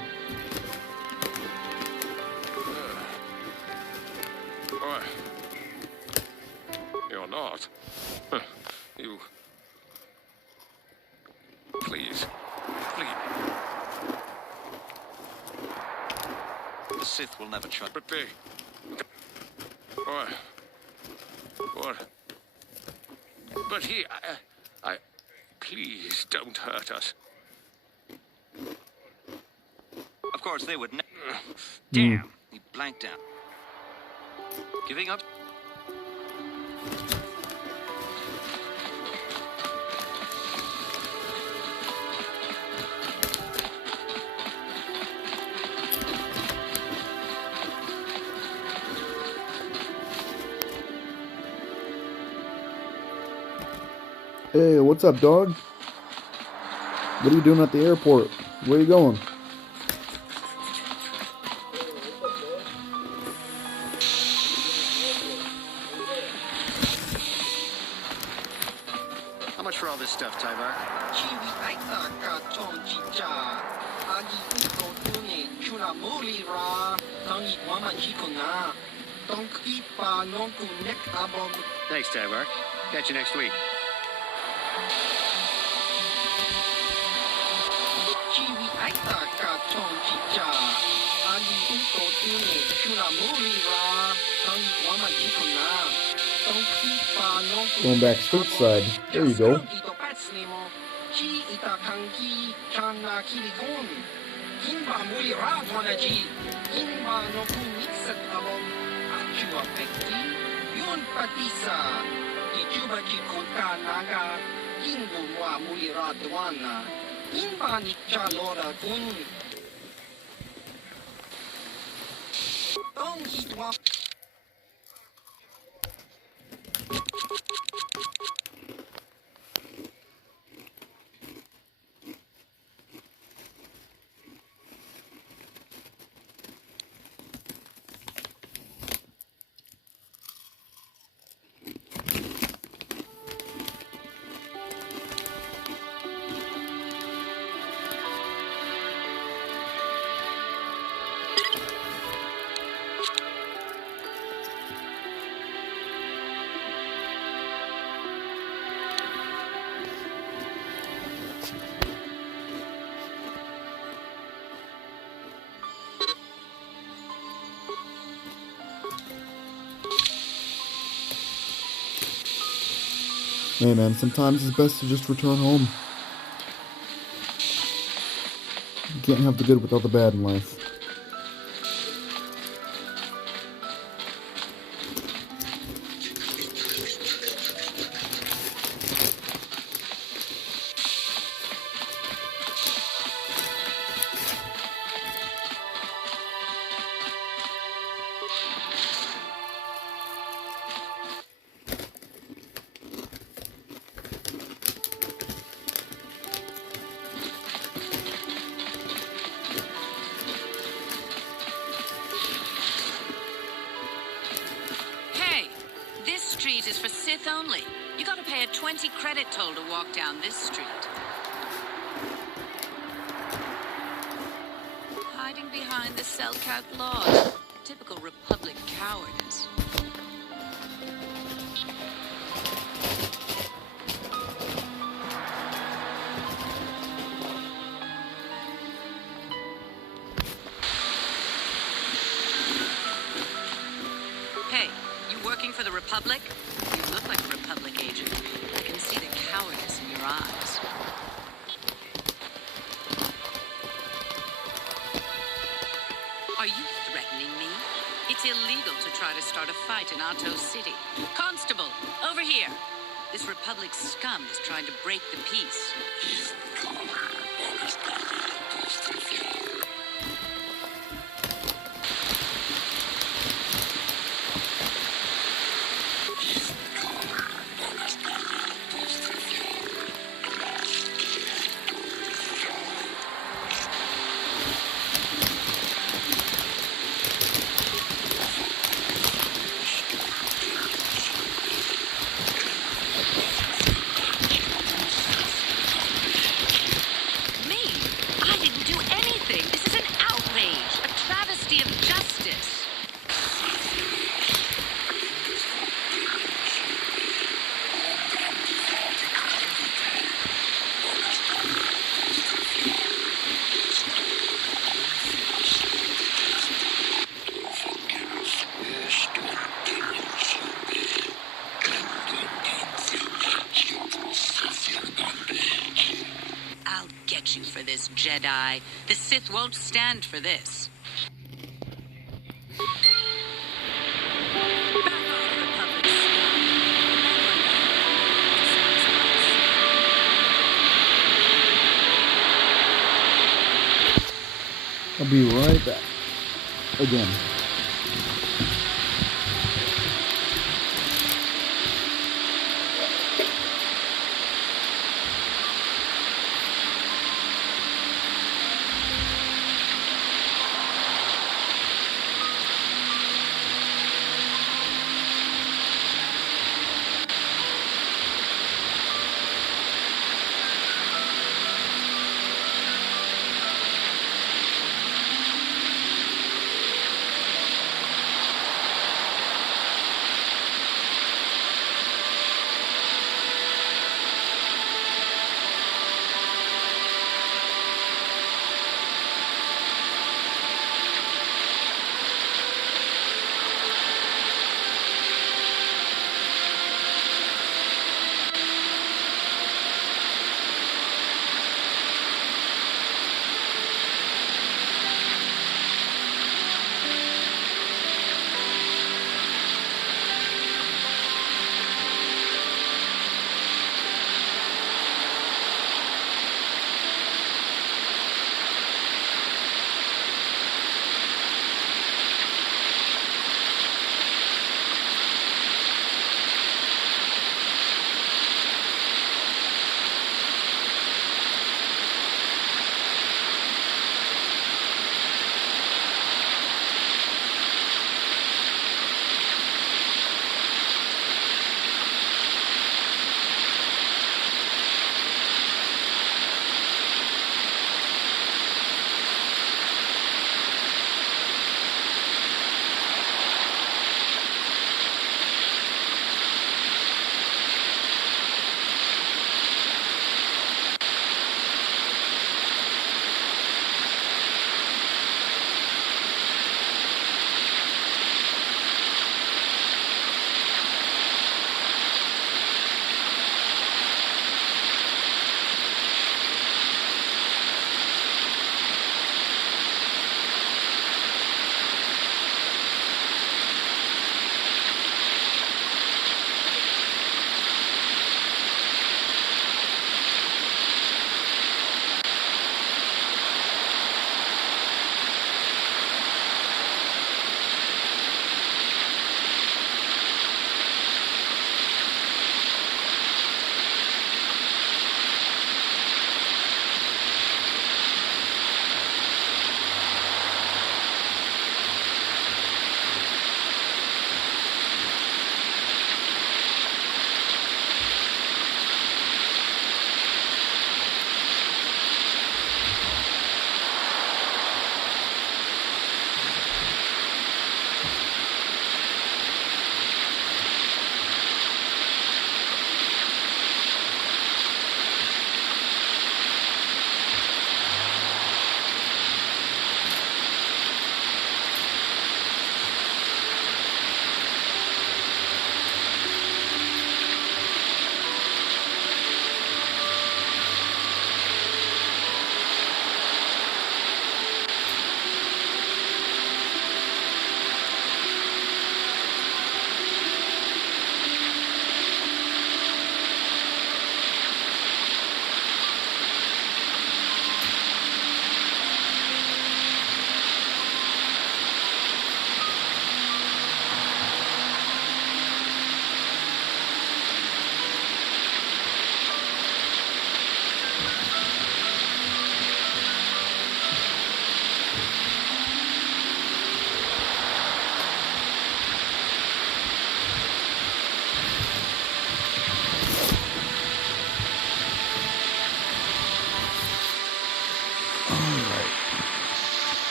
You're not. You... Please. The Sith will never trust... But they... What? But he... I... Please don't hurt us. Of course, they would never... Damn. He blanked out. Giving up... Hey, what's up, dog? What are you doing at the airport? Where are you going? How much for all this stuff, Tyvar? Chiwi aita ka ton chicha. Agi uto tune chuna muli ra. Tangi wama hiko na. Donki pa nonku nek abog. Thanks, Tyvar. Catch you next week. Chiwi aita ka ton chicha. Agi uto tune chuna muli ra. Tangi wama hiko na. Donki pa nonku Going back stateside. There you go. Chi ita kangi chana kilikon. Kimba muli ra wanaji. Kimba noku mixet abog. Achua pekti. Yun patisa. Ichuba chikuta naga. Kingu mwa muli ra dwana. Kimba ni chalora kun. Dong hitwa. Hey man, sometimes it's best to just return home. You can't have the good without the bad in life. Street is for Sith only. You gotta pay a 20 credit toll to walk down this street. Hiding behind the Selkat laws. Typical Republic cowardice. Hey, you working for the Republic? You look like a Republic agent. I can see the cowardice in your eyes. Are you threatening me? It's illegal to try to start a fight in Otto City. Constable, over here. This Republic scum is trying to break the peace. I'll get you for this, Jedi. The Sith won't stand for this. I'll be right back. Again.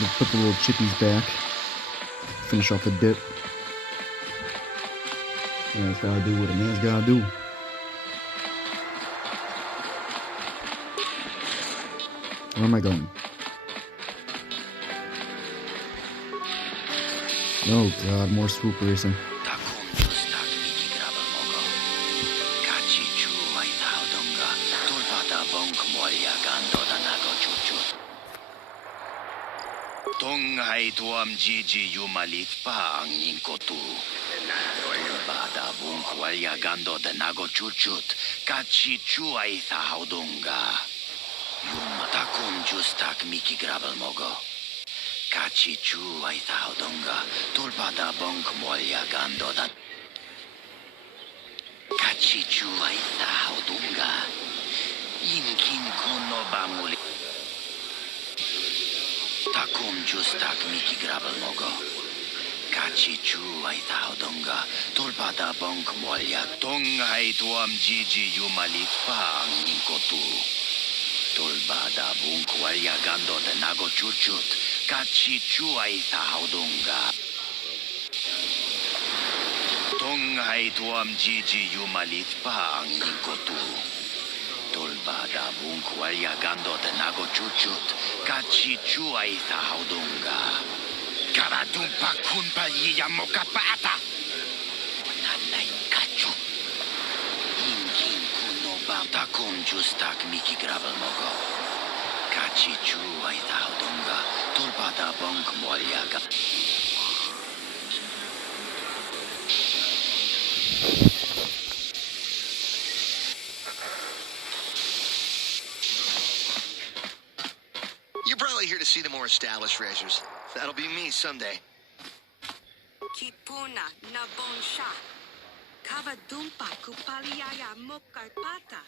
Time to put the little chickies back. Finish off the dip. Man's gotta do what a man's gotta do. Where am I going? Oh god, more swoop racing. Tongai tuam Gigi Yumalit pa ang inkotu. Bada bung kwalya gando de nago chuchut. Kachi chuay tha haudunga. Yumatakum justak miki grabel mogo. Kachi chuay tha haudunga. Tulbada bung kwalya gando da. Kachi chuay tha haudunga. Inkin kuno bamuli. Takum justak miki grabel mogo. Kachi chu ay taudonga. Tulpada bong molya. Tong ay tuam Gigi yumalit pa ang inkotu. Tulbada bung kwalya gando de nago chuchut. Kachi chu ay taudonga. Tong ay tuam Gigi yumalit pa ang inkotu. Tulbada bung kwalya gando de nago chuchut. Kachi chuay tha haudunga. Karadumpa kunpa yiya mokapata. Nanay kachu. Inkin kuno bam takum justak miki grabel mogo. Kachi chuay tha haudunga. Tulbada bung kwalya ga. You're probably here to see the more established racers. That'll be me someday. Kipuna na bonsha. Kavadumpa kupaliaya mokapata.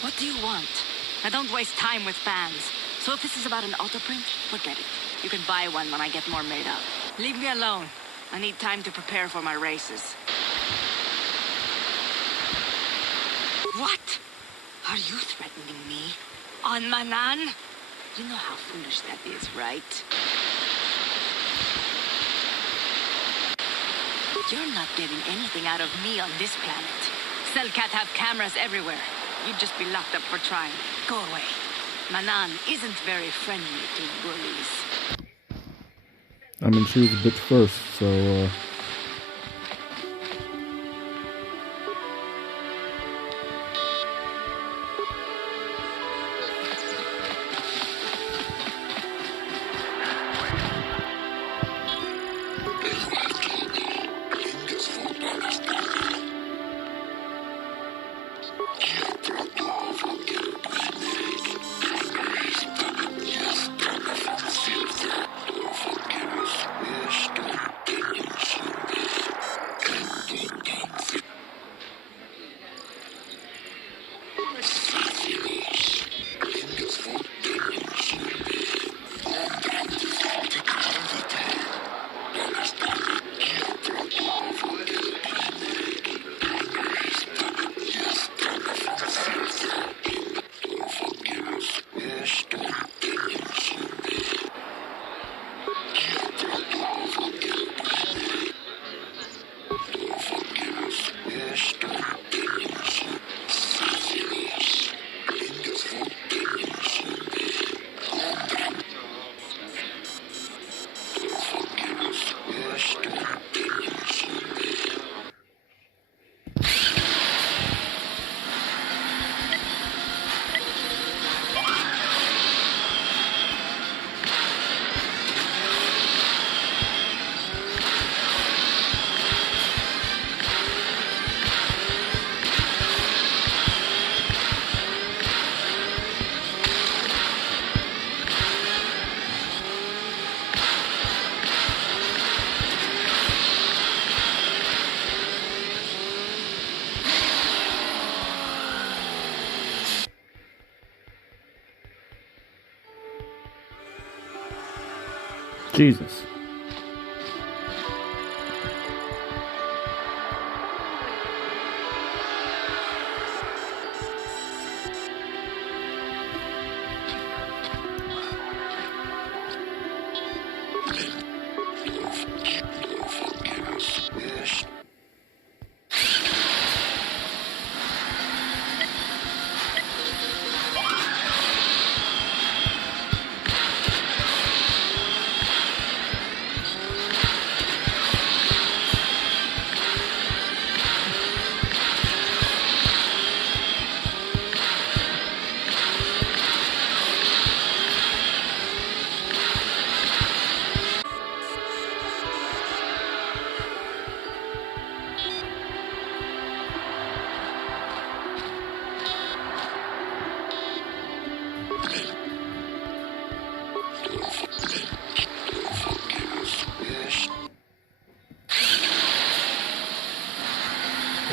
What do you want? I don't waste time with fans. So if this is about an auto print, forget it. You can buy one when I get more made up. Leave me alone. I need time to prepare for my races. What? Are you threatening me? On Manan? You know how foolish that is, right? You're not getting anything out of me on this planet. Cellcat have cameras everywhere. You'd just be locked up for trying. Go away. Manan isn't very friendly to bullies. I mean, she was a bitch first, so, Jesus.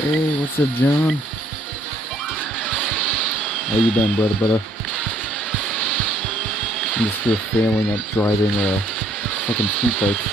Hey, what's up, John? How you been, brother? I'm just here failing at driving a fucking street bike.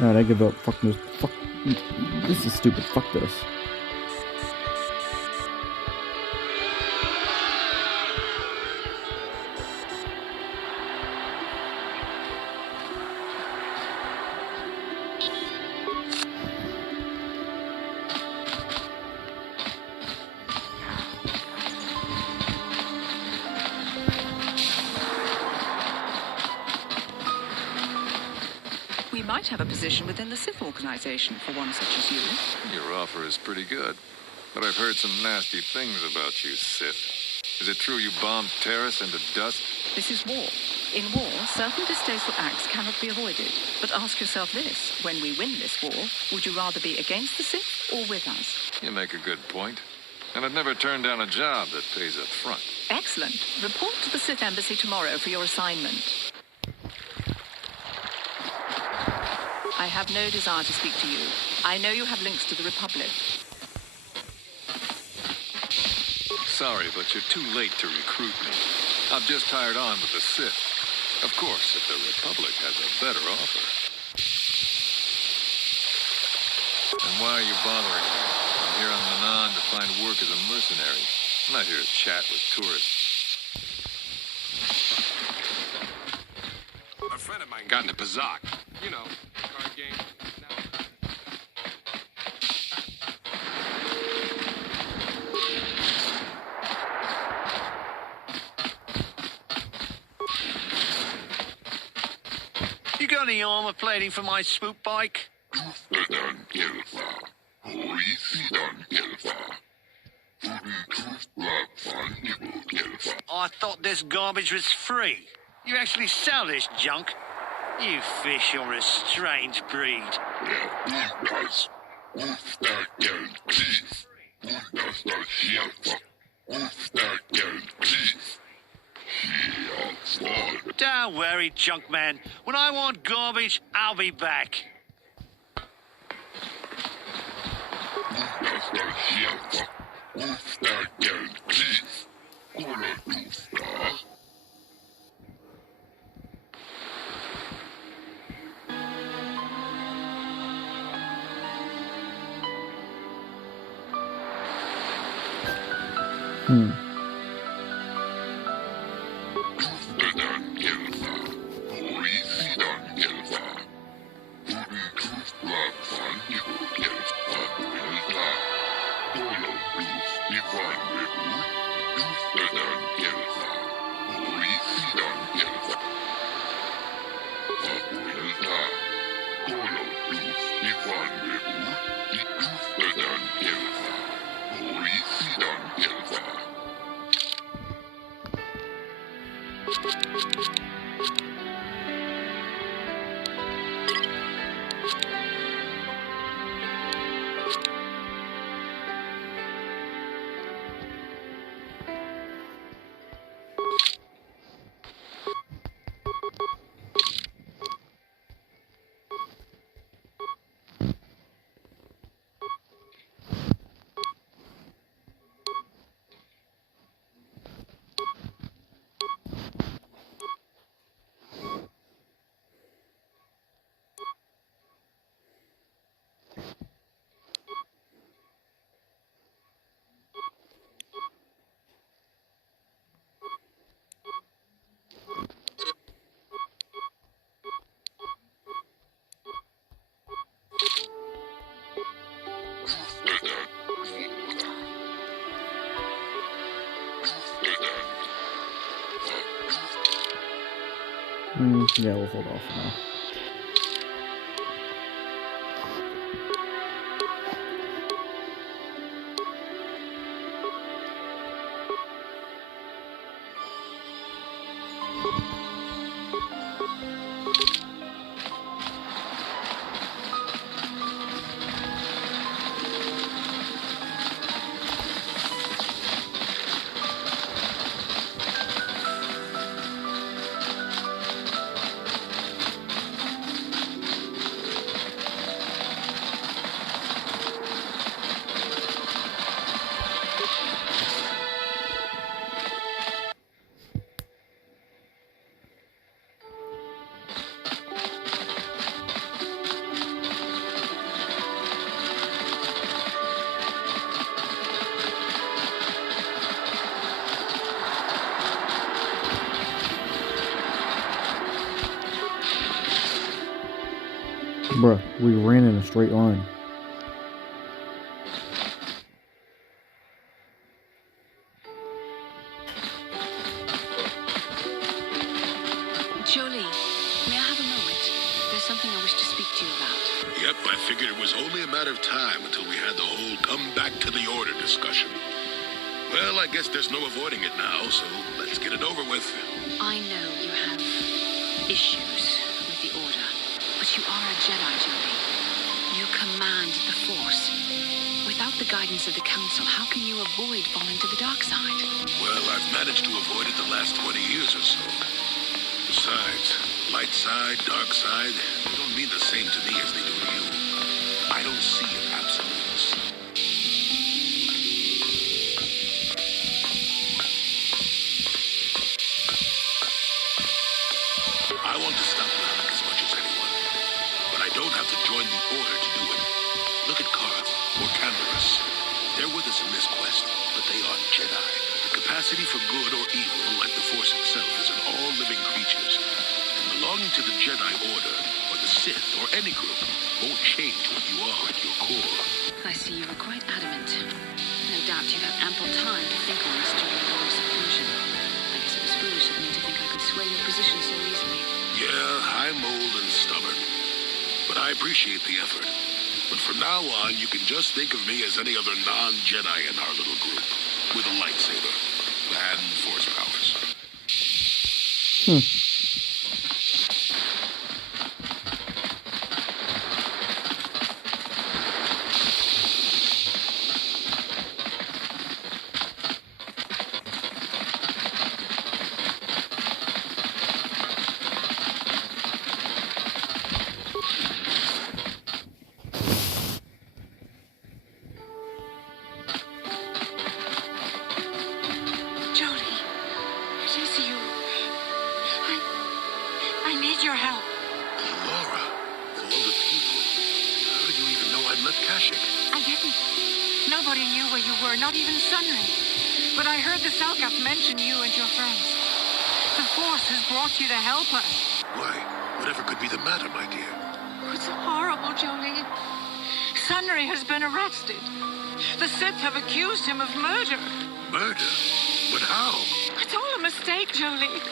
Alright, I give up. Fuck this. Fuck. This is stupid. Fuck this. might have a position within the Sith organization for one such as you. Your offer is pretty good, but I've heard some nasty things about you, Sith. Is it true you bombed Terrace into dust? This is war. In war, certain distasteful acts cannot be avoided. But ask yourself this: when we win this war, would you rather be against the Sith or with us? You make a good point. And I'd never turn down a job that pays up front. Excellent. Report to the Sith Embassy tomorrow for your assignment. I have no desire to speak to you. I know you have links to the Republic. Sorry, but you're too late to recruit me. I've just hired on with the Sith. Of course, if the Republic has a better offer. And why are you bothering me? I'm here on Manan to find work as a mercenary. I'm not here to chat with tourists. A friend of mine got into Pazak. You know, card game. You got any armor plating for my spook bike? I thought this garbage was free. You actually sell this junk? You fish are a strange breed. Don't worry, junk man. When I want garbage, I'll be back. Yeah, we'll hold off now. Bruh, we ran in a straight line. Jolie, may I have a moment? There's something I wish to speak to Yep, I figured it was only a matter of time until we had the whole come back to the order discussion. Well, I guess there's no avoiding it now, so let's get it over with. I know you have issues with the Order, but you are a Jedi, Jody. You command the Force. Without the guidance of the Council, how can you avoid falling to the dark side? Well, I've managed to avoid it the last 20 years or so. Besides, light side, dark side, they don't mean the same to me as they do to you. I don't see an absolutes. I want to stop Malik as much as anyone, but I don't have to join the Order to do it. Look at Karth or Canderous. They're with us in this quest, but they aren't Jedi. The capacity for good or evil, like the Force itself, is in all living creatures. And belonging to the Jedi Order, or the Sith, or any group, won't change what you are at your core. I see you were quite adamant. No doubt you have ample time to think on this during your seclusion. I guess it was foolish of me to think I could sway your position so easily. Yeah, I'm old and stubborn, but I appreciate the effort. But from now on, you can just think of me as any other non-Jedi in our little group, with a lightsaber and Force powers. Jody, yes, you. I need your help. Laura, of all the people, how did you even know I'd left Kashyyyk? I didn't. Nobody knew where you were, not even Sunray. But I heard the Selkath mention you and your friends. The Force has brought you to help us. Why? Whatever could be the matter, my dear? It's horrible, Jolie. Sunray has been arrested. The Sith have accused him of murder. Murder? But how? It's all a mistake, Jolie.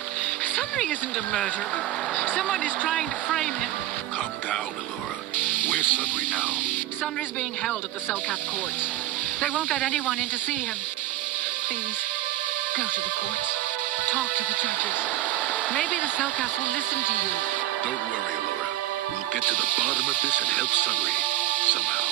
Sunray isn't a murderer. Someone is trying to frame him. Calm down, Allura. Where's Sunray now? Sunray's being held at the Selkath courts. They won't let anyone in to see him. Please, go to the courts. Talk to the judges. Maybe the Selkath will listen to you. Don't worry, Allura. We'll get to the bottom of this and help Sunray. Somehow.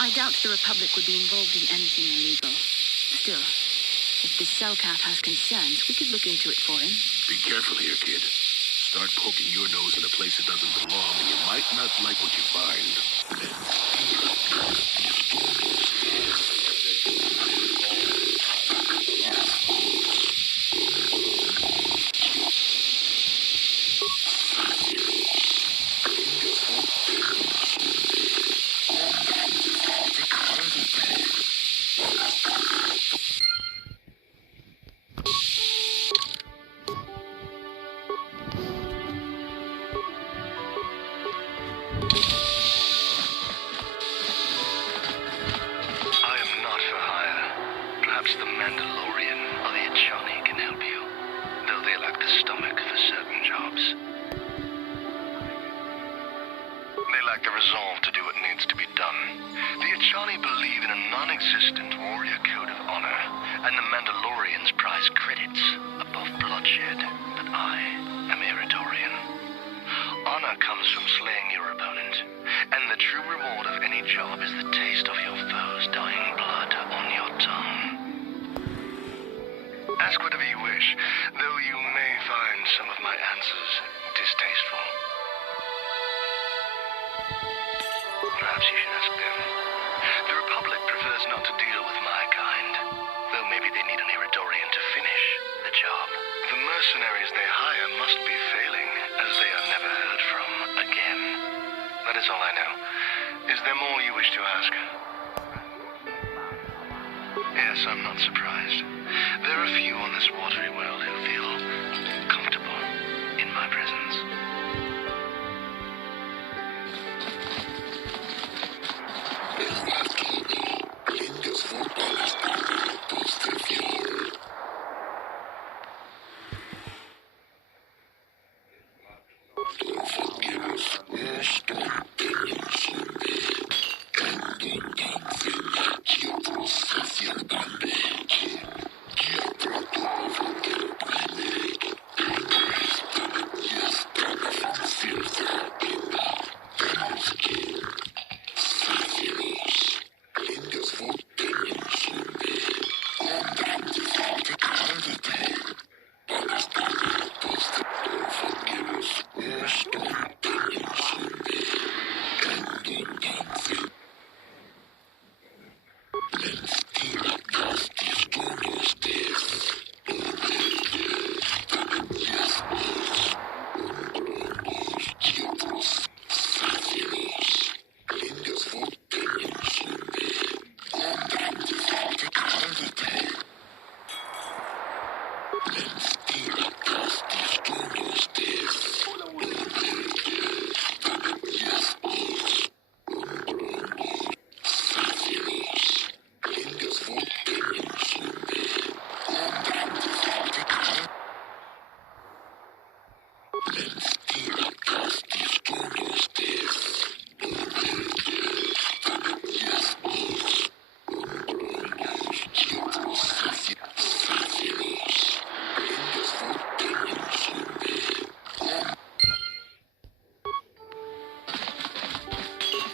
I doubt the Republic would be involved in anything illegal. Still, if the Selkath has concerns, we could look into it for him. Be careful here, kid. Start poking your nose in a place it doesn't belong, and you might not like what you find. lack the resolve to do what needs to be done. The Achani believe in a non-existent warrior code of honor, and the Mandalorians prize credits above bloodshed. But I am Eridorian. Honor comes from slaying your opponent, and the true reward of any job is the taste of your foe's dying blood on your tongue. Ask whatever you wish, though you may find some of my answers distasteful. Perhaps you should ask them. The Republic prefers not to deal with my kind, though maybe they need an Eridorian to finish the job. The mercenaries they hire must be failing, as they are never heard from again. That is all I know. Is there more you wish to ask? Yes, I'm not surprised. There are few on this watery world who feel comfortable in my presence.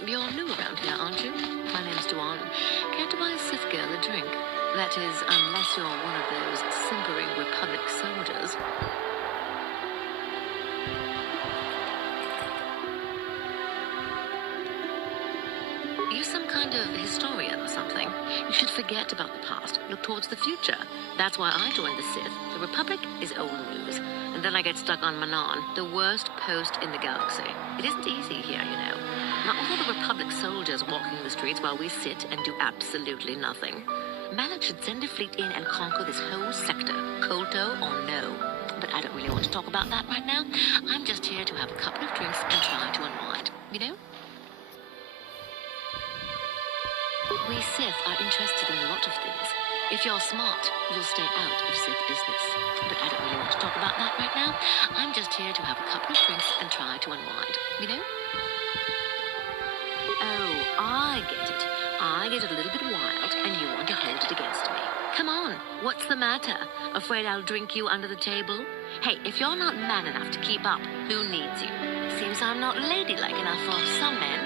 You're new around here, aren't you? My name's Duan. Care to buy a Sith girl a drink? That is, unless you're one of those simpering Republic soldiers. You're some kind of historian or something. You should forget about the past, look towards the future. That's why I joined the Sith. The Republic is old news. And then I get stuck on Manon, the worst post in the galaxy. It isn't easy here, you know. Not with all the Republic soldiers walking the streets while we sit and do absolutely nothing. Malak should send a fleet in and conquer this whole sector, Kolto or no. But I don't really want to talk about that right now. I'm just here to have a couple of drinks and try to unwind, you know? We Sith are interested in a lot of things. If you're smart, you'll stay out of Sith business. But I don't really want to talk about that right now. I'm just here to have a couple of drinks and try to unwind, you know? Oh, I get it. I get a little bit wild, and you want to hold it against me. Come on, what's the matter? Afraid I'll drink you under the table? Hey, if you're not man enough to keep up, who needs you? Seems I'm not ladylike enough for some men.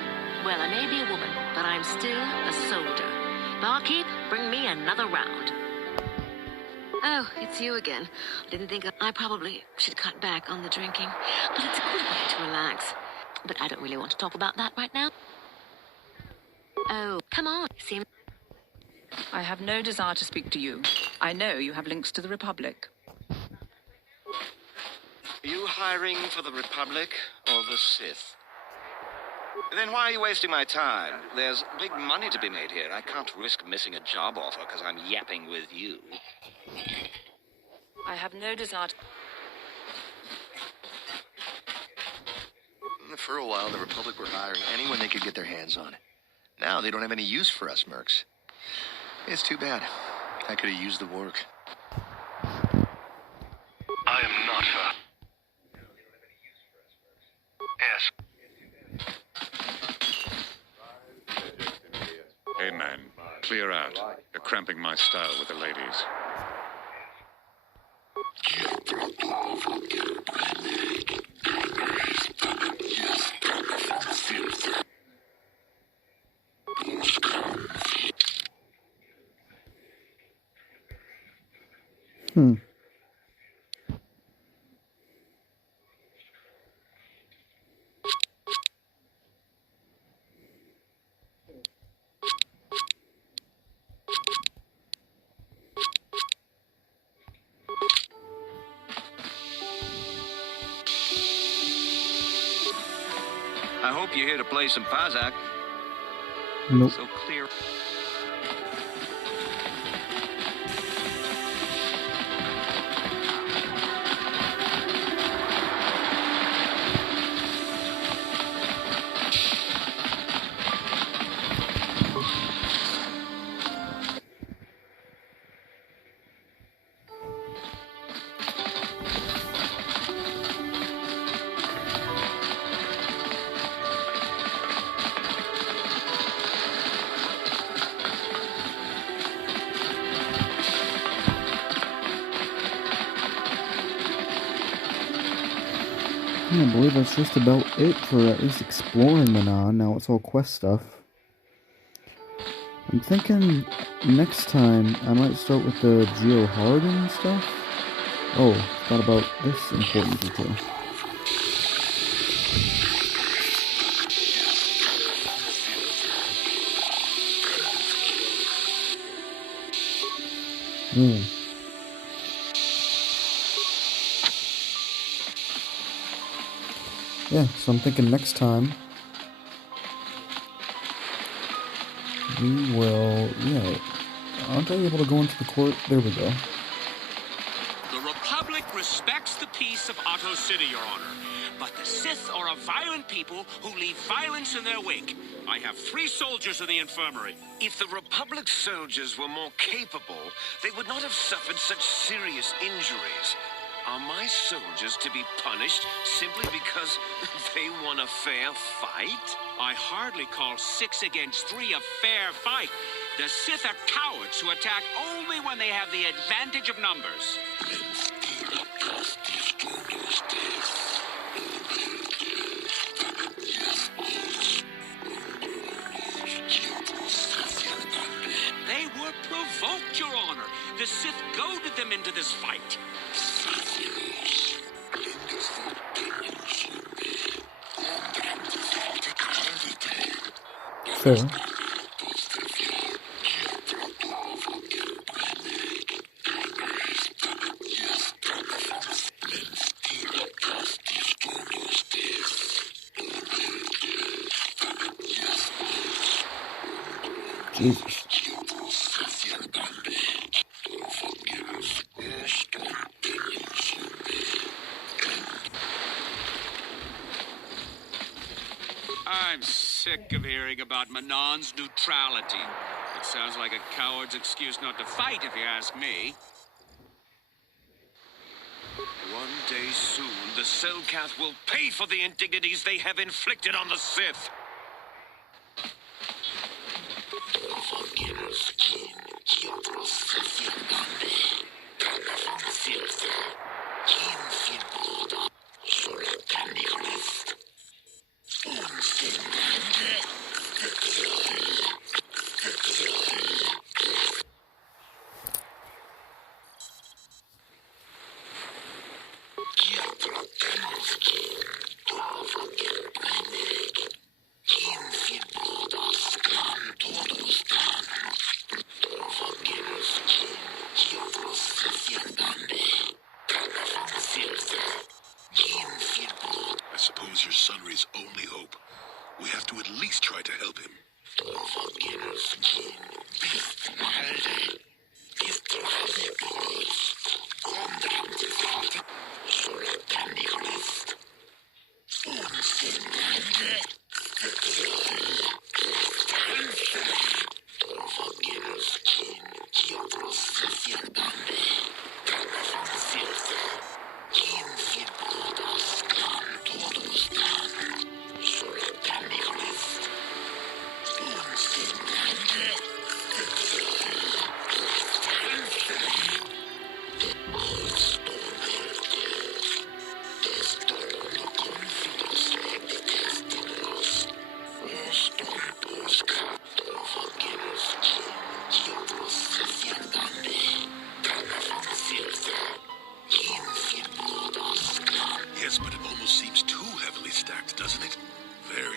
Well, I may be a woman, but I'm still a soldier. Barkeep, bring me another round. Oh, it's you again. Didn't think I probably should cut back on the drinking, but it's a good way to relax. But I don't really want to talk about that right now. Oh, come on. I have no desire to speak to you. I know you have links to the Republic. Are you hiring for the Republic or the Sith? Then why are you wasting my time? There's big money to be made here. I can't risk missing a job offer because I'm yapping with you. I have no desire to... For a while, the Republic were hiring anyone they could get their hands on. Now they don't have any use for us mercs. It's too bad. I could have used the work. I am not her. Yes. Hey, man, clear out. You're cramping my style with the ladies. I hope you're here to play some Pazak. Nope. So clear. I believe that's just about it for at least exploring Manon. Now it's all quest stuff. I'm thinking next time I might start with the Geo Harden stuff. Oh, thought about this important detail. Yeah, so I'm thinking next time we will, aren't I able to go into the court? There we go. The Republic respects the peace of Otto City, Your Honor. But the Sith are a violent people who leave violence in their wake. I have 3 soldiers in the infirmary. If the Republic soldiers were more capable, they would not have suffered such serious injuries. Are my soldiers to be punished simply because they won a fair fight? I hardly call 6 against 3 a fair fight. The Sith are cowards who attack only when they have the advantage of numbers. They were provoked, Your Honor. The Sith goaded them into this fight. Fair. Jesus. I'm sick of hearing about Manon's neutrality. It sounds like a coward's excuse not to fight, if you ask me. One day soon, the Selkath will pay for the indignities they have inflicted on the Sith. I suppose you're Sunry's only hope. We have to at least try to help him.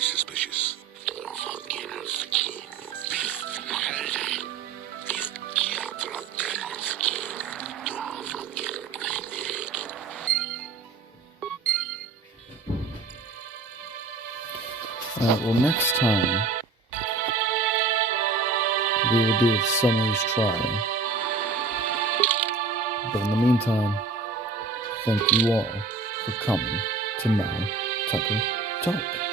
very suspicious. Well, next time we will deal with Summer's trial. But in the meantime, thank you all for coming to my Tucker Talk.